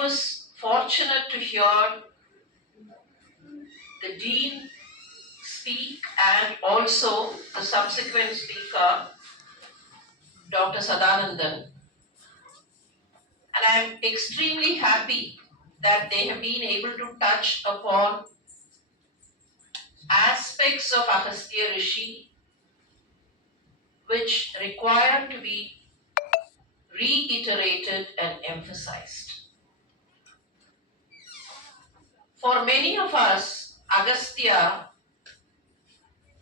was fortunate to hear the Dean speak and also the subsequent speaker, Dr. Sadanandan. And I'm extremely happy that they have been able to touch upon aspects of Agastya Rishi which require to be reiterated and emphasized. For many of us, Agastya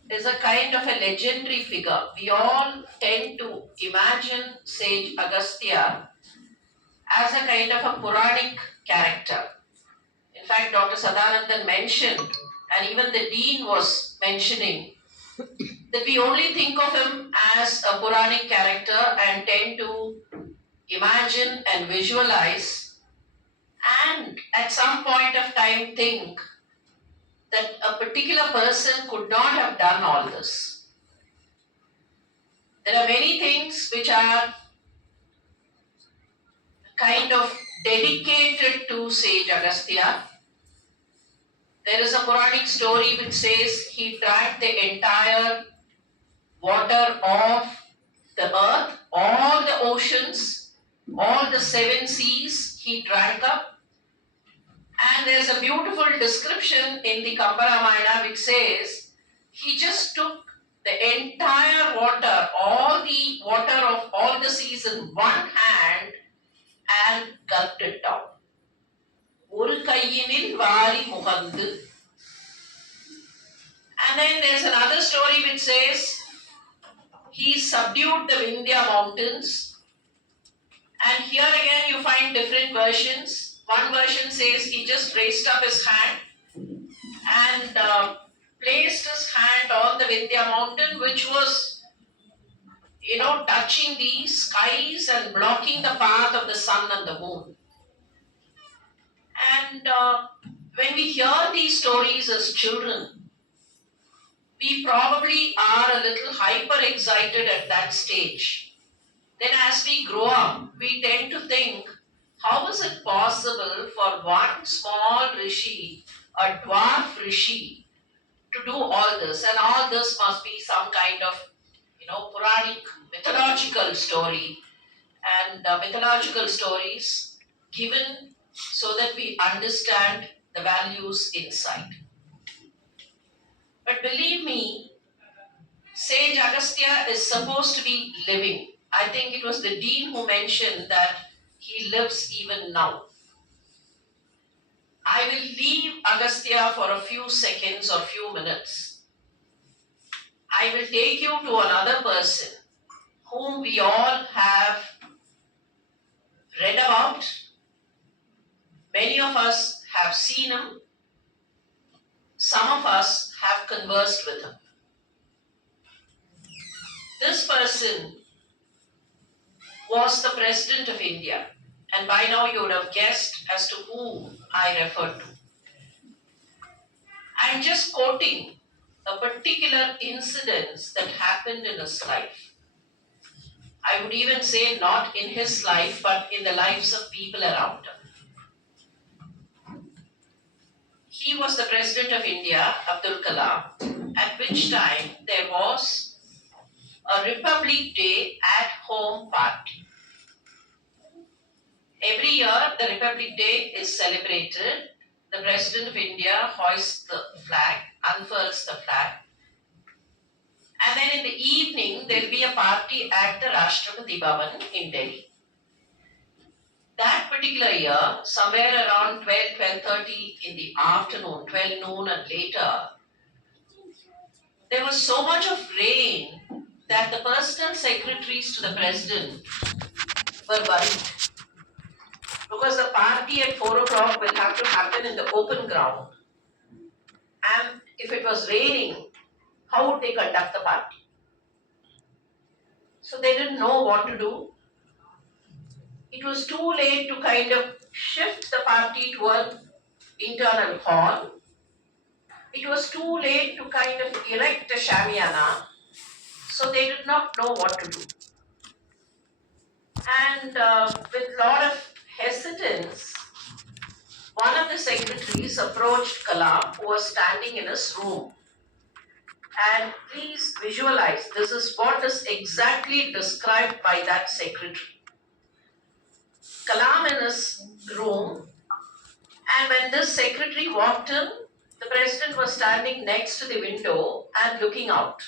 is a kind of a legendary figure. We all tend to imagine sage Agastya as a kind of a Puranic character. In fact, Dr. Sadanandan mentioned, and even the Dean was mentioning, that we only think of him as a Puranic character and tend to imagine and visualize, and at some point of time think that a particular person could not have done all this. There are many things which are kind of dedicated to sage Agastya. There is a Puranic story which says he drank the entire water of the earth, all the oceans, all the 7 seas he drank up. And there's a beautiful description in the Kampa which says he just took the entire water, all the water of all the seas in one hand and gulped it down. ஒரு கையினில் வாரி முகந்து. And then there's another story which says he subdued the Vindhya mountains. And here again you find different versions. One version says he just raised up his hand and placed his hand on the Vindhya mountain, which was, touching the skies and blocking the path of the sun and the moon. And when we hear these stories as children, we probably are a little hyper excited at that stage. Then as we grow up, we tend to think, how is it possible for one small rishi, a dwarf rishi, to do all this? And all this must be some kind of, Puranic, mythological story. And mythological stories given so that we understand the values inside. But believe me, sage Agastya is supposed to be living. I think it was the Dean who mentioned that he lives even now. I will leave Agastya for a few seconds or few minutes. I will take you to another person whom we all have read about. Many of us have seen him. Some of us have conversed with him. This person was the President of India, and by now you would have guessed as to whom I refer to. I'm just quoting a particular incident that happened in his life. I would even say not in his life, but in the lives of people around him. He was the President of India, Abdul Kalam, at which time there was a Republic Day at home party. Every year the Republic Day is celebrated. The President of India hoists the flag, unfurls the flag. And then in the evening there will be a party at the Rashtrapati Bhavan in Delhi. That particular year, somewhere around 12:30 in the afternoon, 12 noon and later, there was so much of rain that the personal secretaries to the president were worried. Because the party at 4 o'clock will have to happen in the open ground. And if it was raining, how would they conduct the party? So they didn't know what to do. It was too late to kind of shift the party to an internal hall. It was too late to kind of erect a shamiana. So they did not know what to do. And with a lot of hesitance, approached Kalam, who was standing in his room. And please visualize, this is what is exactly described by that secretary. Kalam in his room, and when this secretary walked in, the president was standing next to the window and looking out.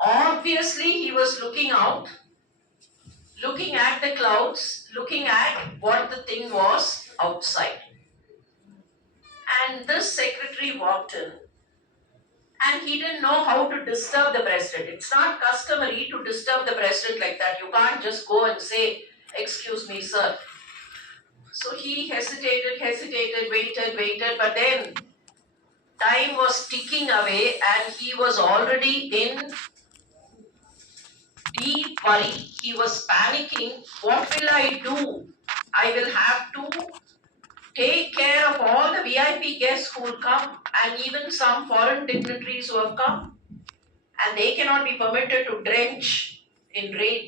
Obviously, he was looking out, looking at the clouds, looking at what the thing was outside. And this secretary walked in, and he didn't know how to disturb the president. It's not customary to disturb the president like that. You can't just go and say, "Excuse me, sir." So he hesitated, waited, but then time was ticking away and he was already in deep worry. He was panicking. What will I do? I will have to take care of all the VIP guests who will come and even some foreign dignitaries who have come. And they cannot be permitted to drench in rain.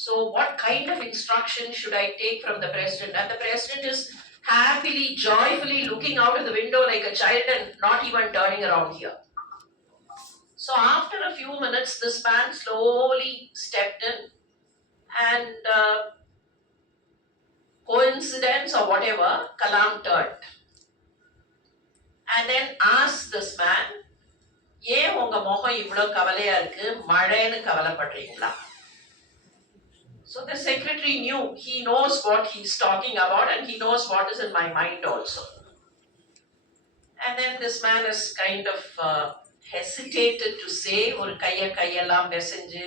So, what kind of instruction should I take from the president? And the president is happily, joyfully looking out of the window like a child and not even turning around here. So, after a few minutes, this man slowly stepped in and coincidence or whatever, Kalam turned and then asked this man, ஏன் உங்க முகம் இவ்வளவு கவலையா இருக்கு மழைன்னு கவலைப்படுறீங்களா? So the secretary knew, he knows what he's talking about and he knows what is in my mind also. And then this man is kind of hesitated to say, ஒரு கையெல்லாம் பிசைஞ்சு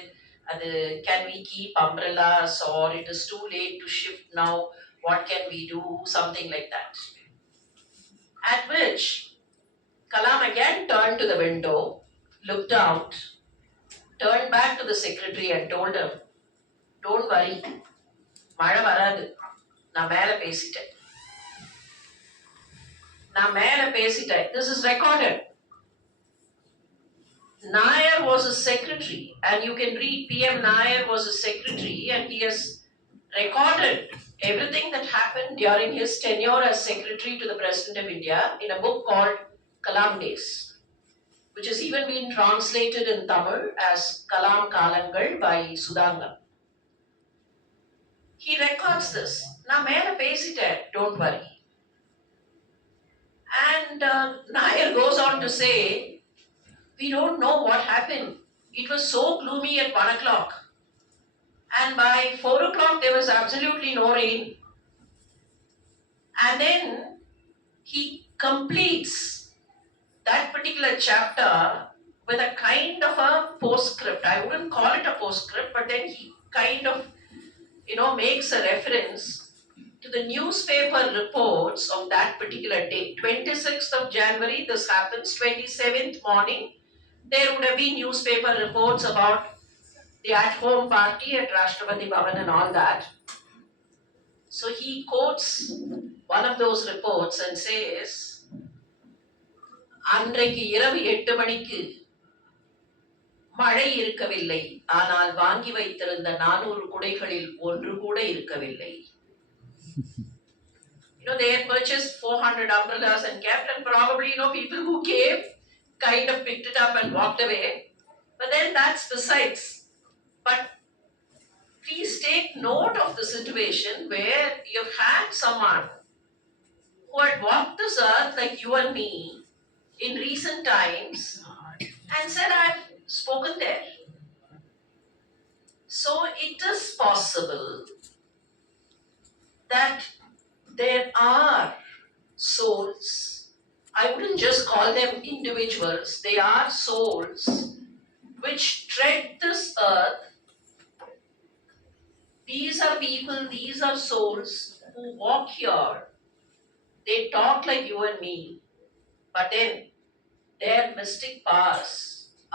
அது can we keep umbrellas or it is too late to shift now, what can we do, something like that. At which Kalam again turned to the window, looked out, turned back to the secretary and told him, "Don't worry, மழை வராது, நான் மேல பேசிட்டேன். This is recorded. Nair was a secretary and you can read PM Nair was a secretary and he has recorded everything that happened during his tenure as secretary to the President of India in a book called Kalam Days, which has even been translated in Tamil as Kalam Kalangal by Sudangam. He records this. நான் மேல பேசிட்டேன், don't worry. And Nair goes on to say, we don't know what happened. It was so gloomy at 1 o'clock. And by 4 o'clock, there was absolutely no rain. And then he completes that particular chapter with a kind of a postscript. I wouldn't call it a postscript, but then he kind of, makes a reference to the newspaper reports of that particular day. 26th of January, this happens. 27th morning, there would have been newspaper reports about the at-home party at Rashtrapati Bhavan and all that. So he quotes one of those reports and says, அன்றைக்கு இரவு 8 மணிக்கு மழை இருக்கவில்லை, ஆனால் வாங்கி வைத்திருந்த 400 குடைகளில் ஒன்று கூட இருக்கவில்லை. They had purchased 400 umbrellas and kept, and probably, people who came kind of picked it up and walked away. But then that's besides. But please take note of the situation where you've had someone who had walked this earth like you and me in recent times and said, "I've spoken there." So it is possible that there are souls. I wouldn't just call them individuals. They are souls which tread this earth. These are people, these are souls who walk here. They talk like you and me, but then their mystic powers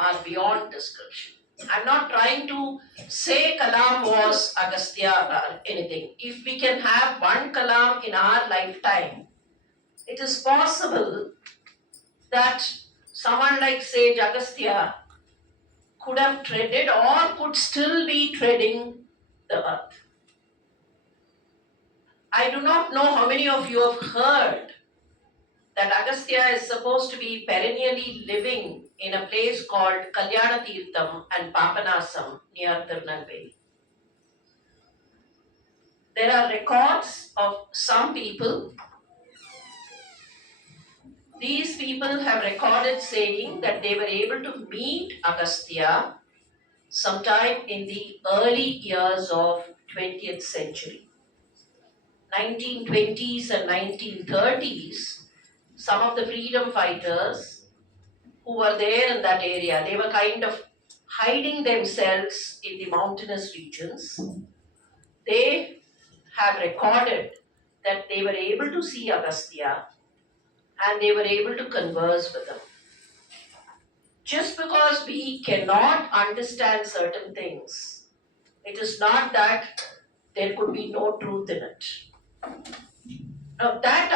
are beyond description. I'm not trying to say Kalam was Agastya or anything. If we can have one Kalam in our lifetime, it is possible that someone like Sage Agastya could have treaded or could still be treading the earth. I do not know how many of you have heard that Agastya is supposed to be perennially living in a place called Kalyanatirtham and Papanasam near Tirunelveli. There are records of some people. These people have recorded saying that they were able to meet Agastya sometime in the early years of 20th century. 1920s and 1930s, some of the freedom fighters who were there in that area, they were kind of hiding themselves in the mountainous regions. They have recorded that they were able to see Agastya and they were able to converse with him. Just because we cannot understand certain things, it is not that there could be no truth in it. Now, that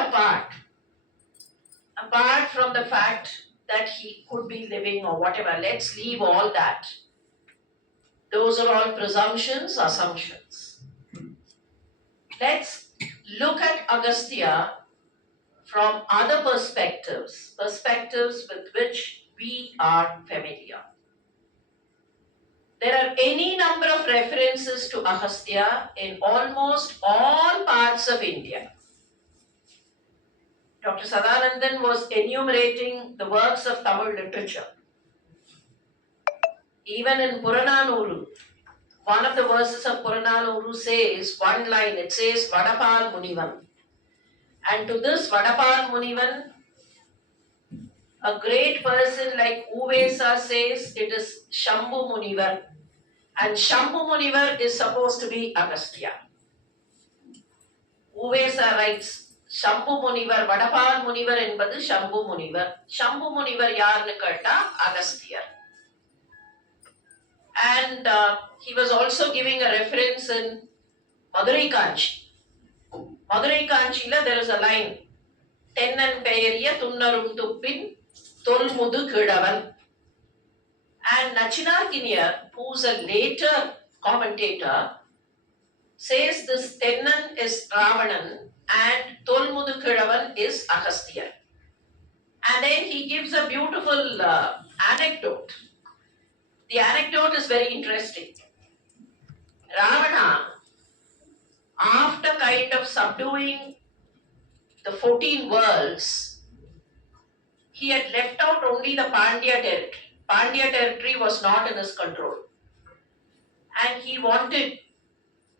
apart from the fact that he could be living or whatever, let's leave all that. Those are all presumptions, assumptions. Let's look at Agastya from other perspectives with which we are familiar. There are any number of references to Agastya in almost all parts of India. Dr. Sadanandan was enumerating the works of Tamil literature. Even in Purananuru, one of the verses of Purananuru says, one line, it says Vadapal Munivan. And to this Vadapal Munivan, a great person like Uvesa says it is Shambhu Munivar. And Shambhu Munivar is supposed to be Agastya. Uvesa writes, Shambhu Munivar, Vadapal Munivar என்பது Shambhu Munivar. Shambhu Munivar யாருன்னு கேட்டா Agasthyar. And he was also giving a reference in Madurai Kanchi. Madurai Kanchila there is a line, Tennan Peyariya Tunnarum Tuppin Tolmudu Kidavan. And Nachinarkiniyar, who's a later commentator, says this Tennan is Ravanan and Tolmudu Kidavan is Agasthyar. And then he gives a beautiful anecdote. The anecdote is very interesting. Ravana, after kind of subduing the 14 worlds, he had left out only the Pandya territory. Pandya territory was not in his control. And he wanted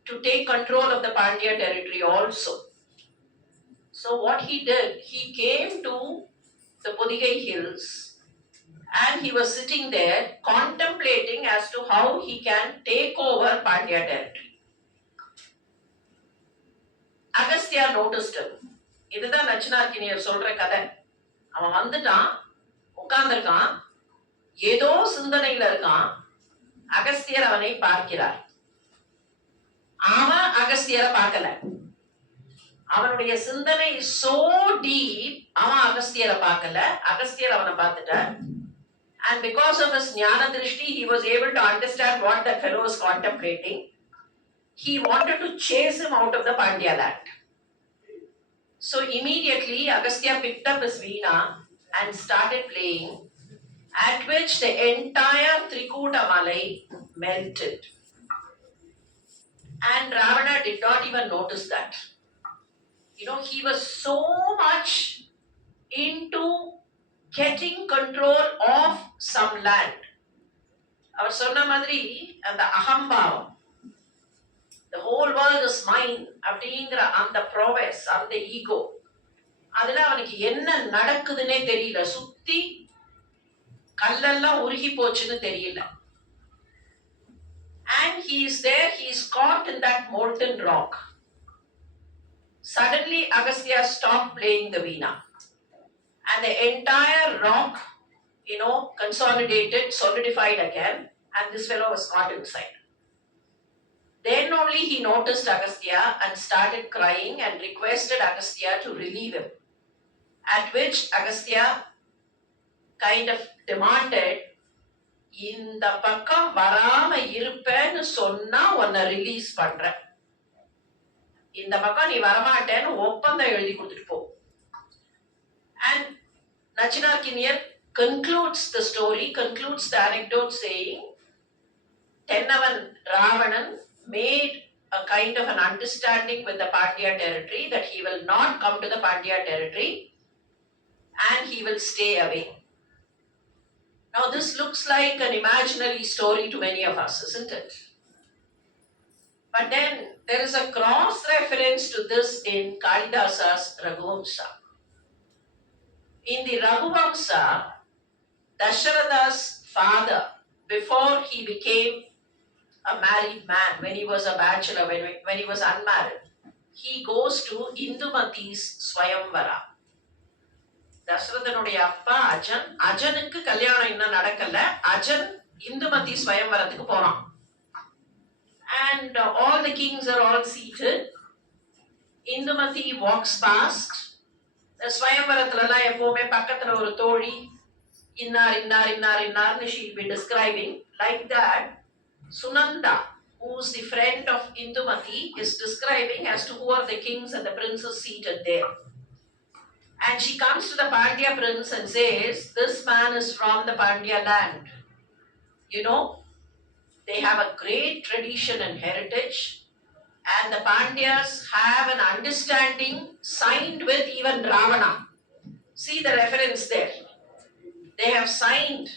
to take control of the Pandya territory also. So what he did, he came to the Podigai hills and he was sitting there contemplating as to how he can take over Pandya territory. Agastya noticed him. இதுதான் நச்சினார்க்கினியர் சொல்ற கதை. அவன் வந்துட்டான், உட்கார்ந்திருக்கான், ஏதோ சிந்தனையில இருக்கான். அகஸ்தியர் அவனை பார்க்கிறார். அவன் அகஸ்தியரை பார்க்கல. அவனுடைய சிந்தனை so deep, அவன் அகஸ்தியரை பார்க்கல. அகஸ்தியர் அவனை பார்த்துட்டார். And because of his ஞான திருஷ்டி, he was able to understand what that fellow was contemplating. He wanted to chase him out of the Pandya land. So immediately Agastya picked up his veena and started playing, at which the entire Trikuta Malai melted. And Ravana did not even notice that. You know, he was so much into getting control of some land. அவர் சொன்ன மாதிரி அந்த அகம்பாவம், the whole world is mine அப்படிங்கிற அந்த ப்ரோவெஸ், அந்த ego, அதுல அவனுக்கு என்ன நடக்குதுன்னே தெரியல. சுத்தி கல்லெல்லாம் உருகி போச்சுன்னு தெரியல. And he is there, he is caught in that molten rock. Suddenly Agastya stopped playing the veena. And the entire rock, consolidated, solidified again, and this fellow was caught inside. Then only he noticed Agastya and started crying and requested Agastya to relieve him. At which Agastya kind of demanded, இந்த பக்கம் வராம இருப்பேன்னு சொன்னா உன்னை release பண்றேன், இந்த பக்கம் நீ வரமாட்டேன்னு ஒப்பந்தம் எழுதி கொடுத்துட்டு போ. And Nachinarkinian concludes the story, concludes the anecdote saying, Tennavan Ravanan made a kind of an understanding with the Pandya territory that he will not come to the Pandya territory and he will stay away. Now, this looks like an imaginary story to many of us, isn't it? But then there is a cross reference to this in Kalidasa's Raghuvamsa. In the Raghuvamsa, Dasharatha's father, before he became a married man, when he was a bachelor, when he was unmarried, he goes to Indumati's Swayamvara. தசரதனுடைய அப்பா அஜன், அஜனுக்கு கல்யாணம் இன்னும் நடக்கல, அஜன் இந்துமதி ஸ்வயம்வரத்துக்கு போறான். And all the kings are all seated. Indumati walks past. ஸ்வயம்வரத்துலலாம் எப்பவுமே பக்கத்துல ஒரு தோழி இன்னார்னு she'll be describing. Like that, Sunanda, who's the friend of Indumati, is describing as to who are the kings and the princes seated there. And she comes to the Pandya prince and says, this man is from the Pandya land. You know, they have a great tradition and heritage, and the Pandyas have an understanding signed with even Ravana. See the reference there. They have signed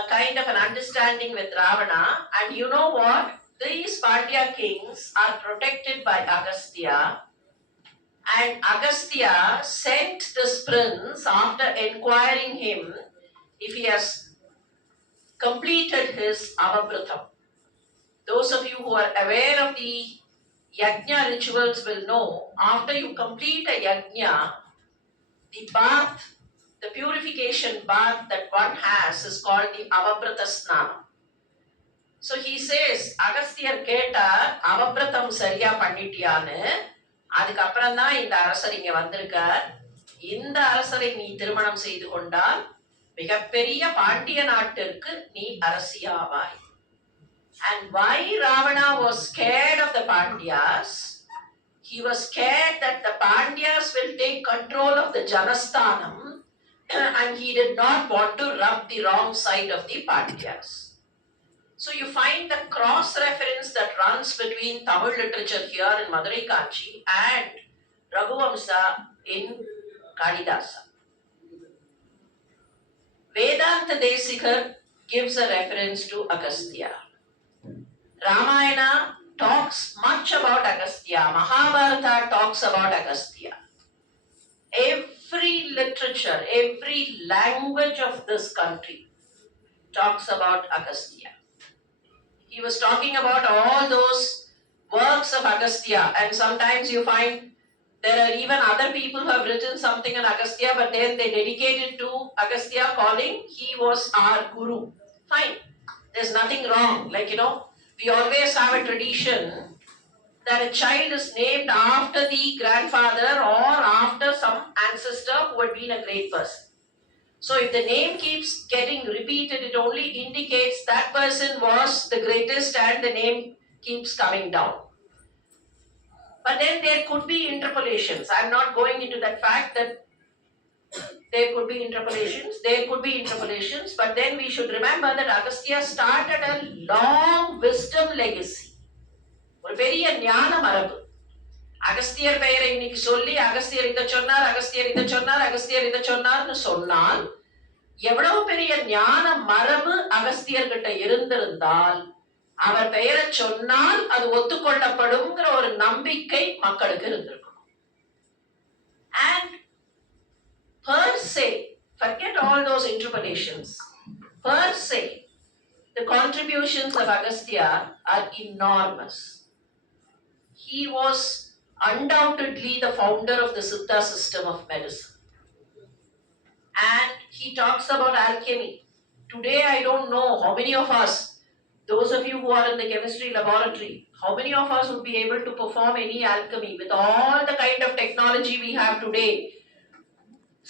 a kind of an understanding with Ravana, and you know what? These Pandya kings are protected by Agastya. And Agastya sent this prince after inquiring him if he has completed his avabratam. Those of you who are aware of the yajna rituals will know, after you complete a yajna, the bath, the purification bath that one has is called the avabrata snanam. So he says, Agasthyar ketar avabratam சரியா பண்ணிட்டியான்னு. அதுக்கப்புறம் தான் இந்த அரசர் இங்க வந்திருக்கார். இந்த அரசரை நீ திருமணம் செய்து கொண்டால் மிகப்பெரிய பாண்டிய நாட்டிற்கு நீ அரசியாவாய். And why Ravana was scared of the Pandyas? He was scared that the Pandyas will take control of the Janasthanam and he did not want to rub the wrong side of the Pandyas. So you find the cross reference that runs between Tamil literature here in Madurai Kanchi and Raghuvamsa in Kalidasa. Vedanta Desikar gives a reference to Agastya. Ramayana talks much about Agastya. Mahabharata talks about Agastya. Every literature, every language of this country talks about Agastya. He was talking about all those works of Agastya, and sometimes you find there are even other people who have written something on Agastya, but then they dedicate it to Agastya, calling he was our guru. Fine, there's nothing wrong. Like, you know, we always have a tradition that a child is named after the grandfather or after some ancestor who had been a great person. So if the name keeps getting repeated, it only indicates that person was the greatest and the name keeps coming down. But then there could be interpolations. I'm not going into that fact that there could be interpolations. There could be interpolations. But then we should remember that Agastya started a long wisdom legacy. ஒரு பெரிய ஞான மரபு. அகஸ்தியர் பெயரை இன்னைக்கு சொல்லி அகஸ்தியர் இதை சொன்னார், அகஸ்தியர் இதை சொன்னார், அகஸ்தியர் இதை சொன்னார்னு சொன்னால் எவ்வளவு பெரிய ஞான மரபு அகஸ்தியர்கிட்ட இருந்திருந்தால் அவர் பெயரை சொன்னால் அது ஒத்துக்கொள்ளப்படும்ங்கிற ஒரு நம்பிக்கை மக்களுக்கு இருந்திருக்கும். And per se, forget all those interpolations. Per se, the contributions of Agastya are enormous. He was undoubtedly the founder of the Siddha system of medicine. And he talks about alchemy. Today I don't know how many of us, those of you who are in the chemistry laboratory, how many of us would be able to perform any alchemy with all the kind of technology we have today.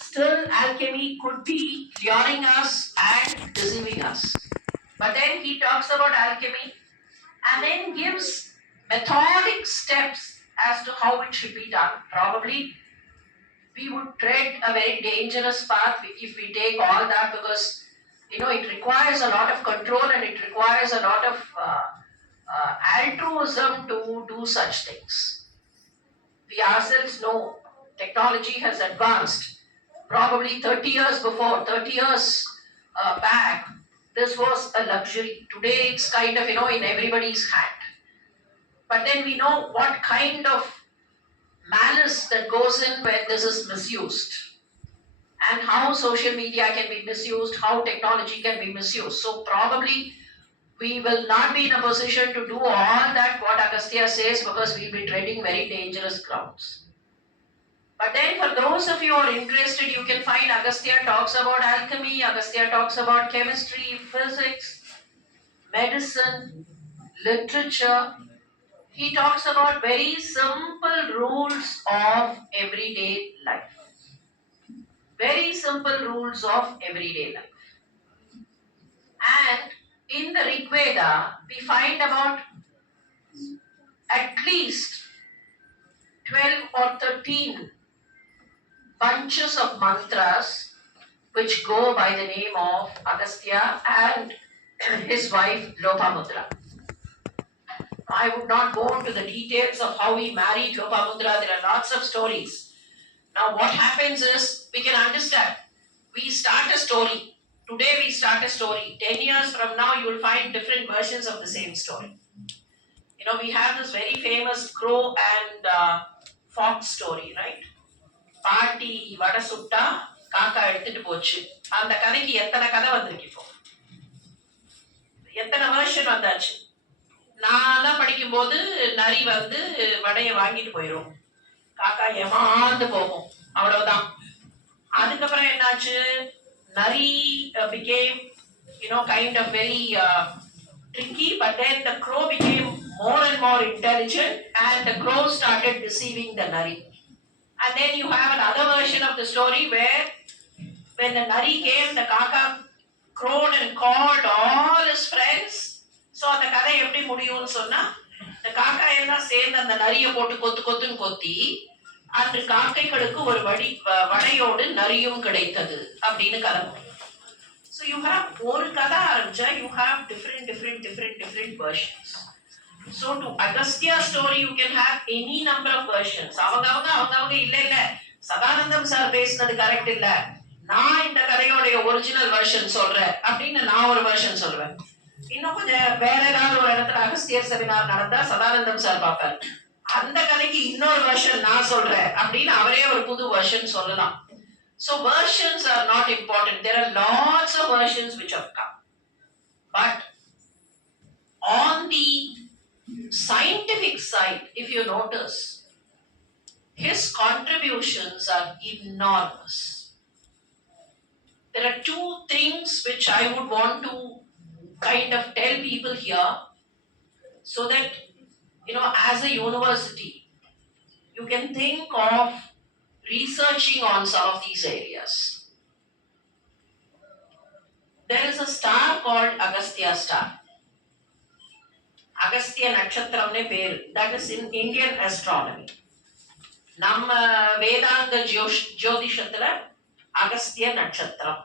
Still, alchemy could be luring us and deceiving us. But then he talks about alchemy and then gives methodic steps as to how it should be done. Probably we would tread a very dangerous path if we take all that, because it requires a lot of control and it requires a lot of altruism to do such things. We ourselves know technology has advanced. Probably 30 years before, 30 years back, this was a luxury. Today it's kind of, in everybody's hand. But then we know what kind of malice that goes in when this is misused, and how social media can be misused, how technology can be misused. So probably we will not be in a position to do all that what Agastya says, because we'll be treading very dangerous grounds. But then for those of you who are interested, you can find Agastya talks about alchemy, Agastya talks about chemistry, physics, medicine, literature. He talks about very simple rules of everyday life. Very simple rules of everyday life. And in the Rig Veda, we find about at least 12 or 13 bunches of mantras which go by the name of Agastya and his wife Lopamudra. I would not go into the details of how he married Lopamudra. There are lots of stories. Now what happens is, we can understand. We start a story. Today we start a story. 10 years from now you will find different versions of the same story. We have this very famous crow and fox story, right? பாட்டி வடை சுட்டா காக்கா எடுத்துட்டு போச்சு. அந்த கதைக்கு எத்தனை கதை வந்திருக்கு இப்போ, எத்தனை வெர்ஷன் வந்தாச்சு. நான் படிக்கும் போது நரி வடைய வாங்கிட்டு போயிடும், காக்கா ஏமாந்து போகும், அவ்வளவுதான். அதுக்கப்புறம் என்னாச்சு, நரி became kind of very tricky, but then the crow became more and more intelligent and the crow started deceiving the nari. And then you have another version of the story where when the nari came, the kaka crowed and called all his friends. So அந்த கதை எப்படி முடியும்னு சொன்னா, இந்த காக்கா எல்லாம் சேர்ந்து அந்த நரியை போட்டு கொத்துன்னு கொத்தி, அன்று காக்கைகளுக்கு ஒரு வடையோடு நரியும் கிடைத்தது அப்படின்னு கதை முடியும். So you have ஒரு கதை ஆரம்பிச்சா you have different versions. So to Agastya story you can have any number of versions. அவங்க இல்ல சதானந்தம் சார் பேசினது கரெக்ட் இல்ல, நான் இந்த கதையோட ஒரிஜினல் வெர்ஷன் சொல்றேன் அப்படின்னு நான் ஒரு வெர்ஷன் சொல்றேன். இன்னும் கொஞ்சம் வேற ஏதாவது ஒரு இடத்துல அகஸ்தியர் செமினார் நடந்தா சதானந்தம் சார் பார்ப்பார், அந்த கதைக்கு இன்னொரு வெர்ஷன் நான் சொல்றேன் அப்படின்னு அவரே ஒரு புது வெர்ஷன் சொல்லலாம். So versions are not important. There are lots of versions which have come. But on the scientific side, if you notice, his contributions are enormous. There are two things which I would want to kind of tell people here, so that as a university you can think of researching on some of these areas. There is a star called Agastya star. Agastya Nakshatramne பேரு. That is in Indian astronomy. நம்ம வேதாந்த ஜோதிஷத்துல அகஸ்திய நட்சத்திரம்.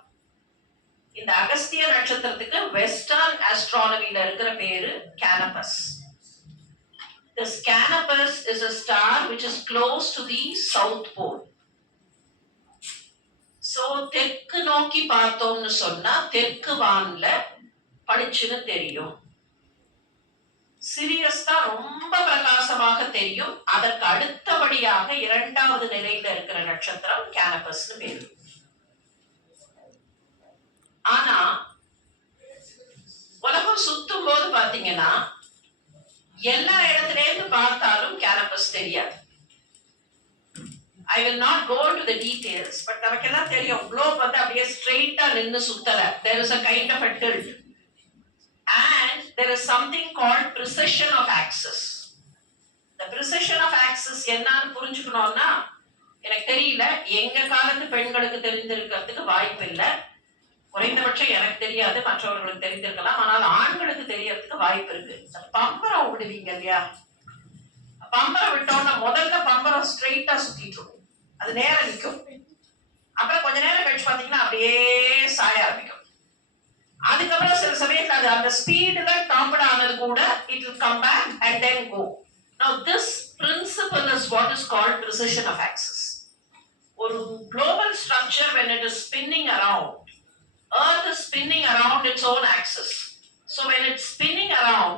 இந்த அகஸ்திய நட்சத்திரத்துக்கு western ஆஸ்ட்ரானமில இருக்கிற பேரு Canopus. This Canopus is a star which is close to the south pole. So தெற்கு நோக்கி பார்த்தோம்னு சொன்னா தெற்கு வான்ல பளிச்சுன்னு தெரியும். சிரியஸ் தான் ரொம்ப பிரகாசமாக தெரியும். அதற்கு அடுத்தபடியாக இரண்டாவது நிலையில இருக்கிற நட்சத்திரம் Canopusனு பேரு. ஆனா உலகம் சுத்தும் போது பாத்தீங்கன்னா எல்லா இடத்துல இருந்து பார்த்தாலும் Canopus தெரியாது. I will not go into the details, but நமக்கெல்லாம் தெரியும் globe அப்படியே ஸ்ட்ரெயிட்டா நின்னு சுத்தல. There is a kind of a tilt. And there is something called precession of axis. The precession of axis என்னன்னு புரிஞ்சுக்கணும்னா, எனக்கு தெரியல, எங்க காலத்து பெண்களுக்கு தெரிந்திருக்கிறதுக்கு வாய்ப்பு இல்லை. குறைந்தபட்சம் எனக்கு தெரியாது, மற்றவர்களுக்கு தெரிந்திருக்கலாம். ஆனால் ஆண்களுக்கு தெரியறதுக்கு வாய்ப்பு இருக்கு. பம்பரம் விடுவீங்க இல்லையா, பம்பரம் விட்டோம்னா முதல்ல பம்பரம் ஸ்ட்ரெயிட்டா சுத்திட்டு இருக்கும். அது நேரம் நிற்கும். அப்புறம் கொஞ்ச நேரம் கழிச்சு பாத்தீங்கன்னா அப்படியே சாய ஆரம்பிக்கும். அதுக்கப்புறம் சில சமயத்துல அது அந்த ஸ்பீடுல டாப்ட் ஆனது கூட it will come back and then go. Now this principle is what is called precession of axis. ஒரு global structure when it is spinning around, earth is spinning around its own axis. So when it's spinning around,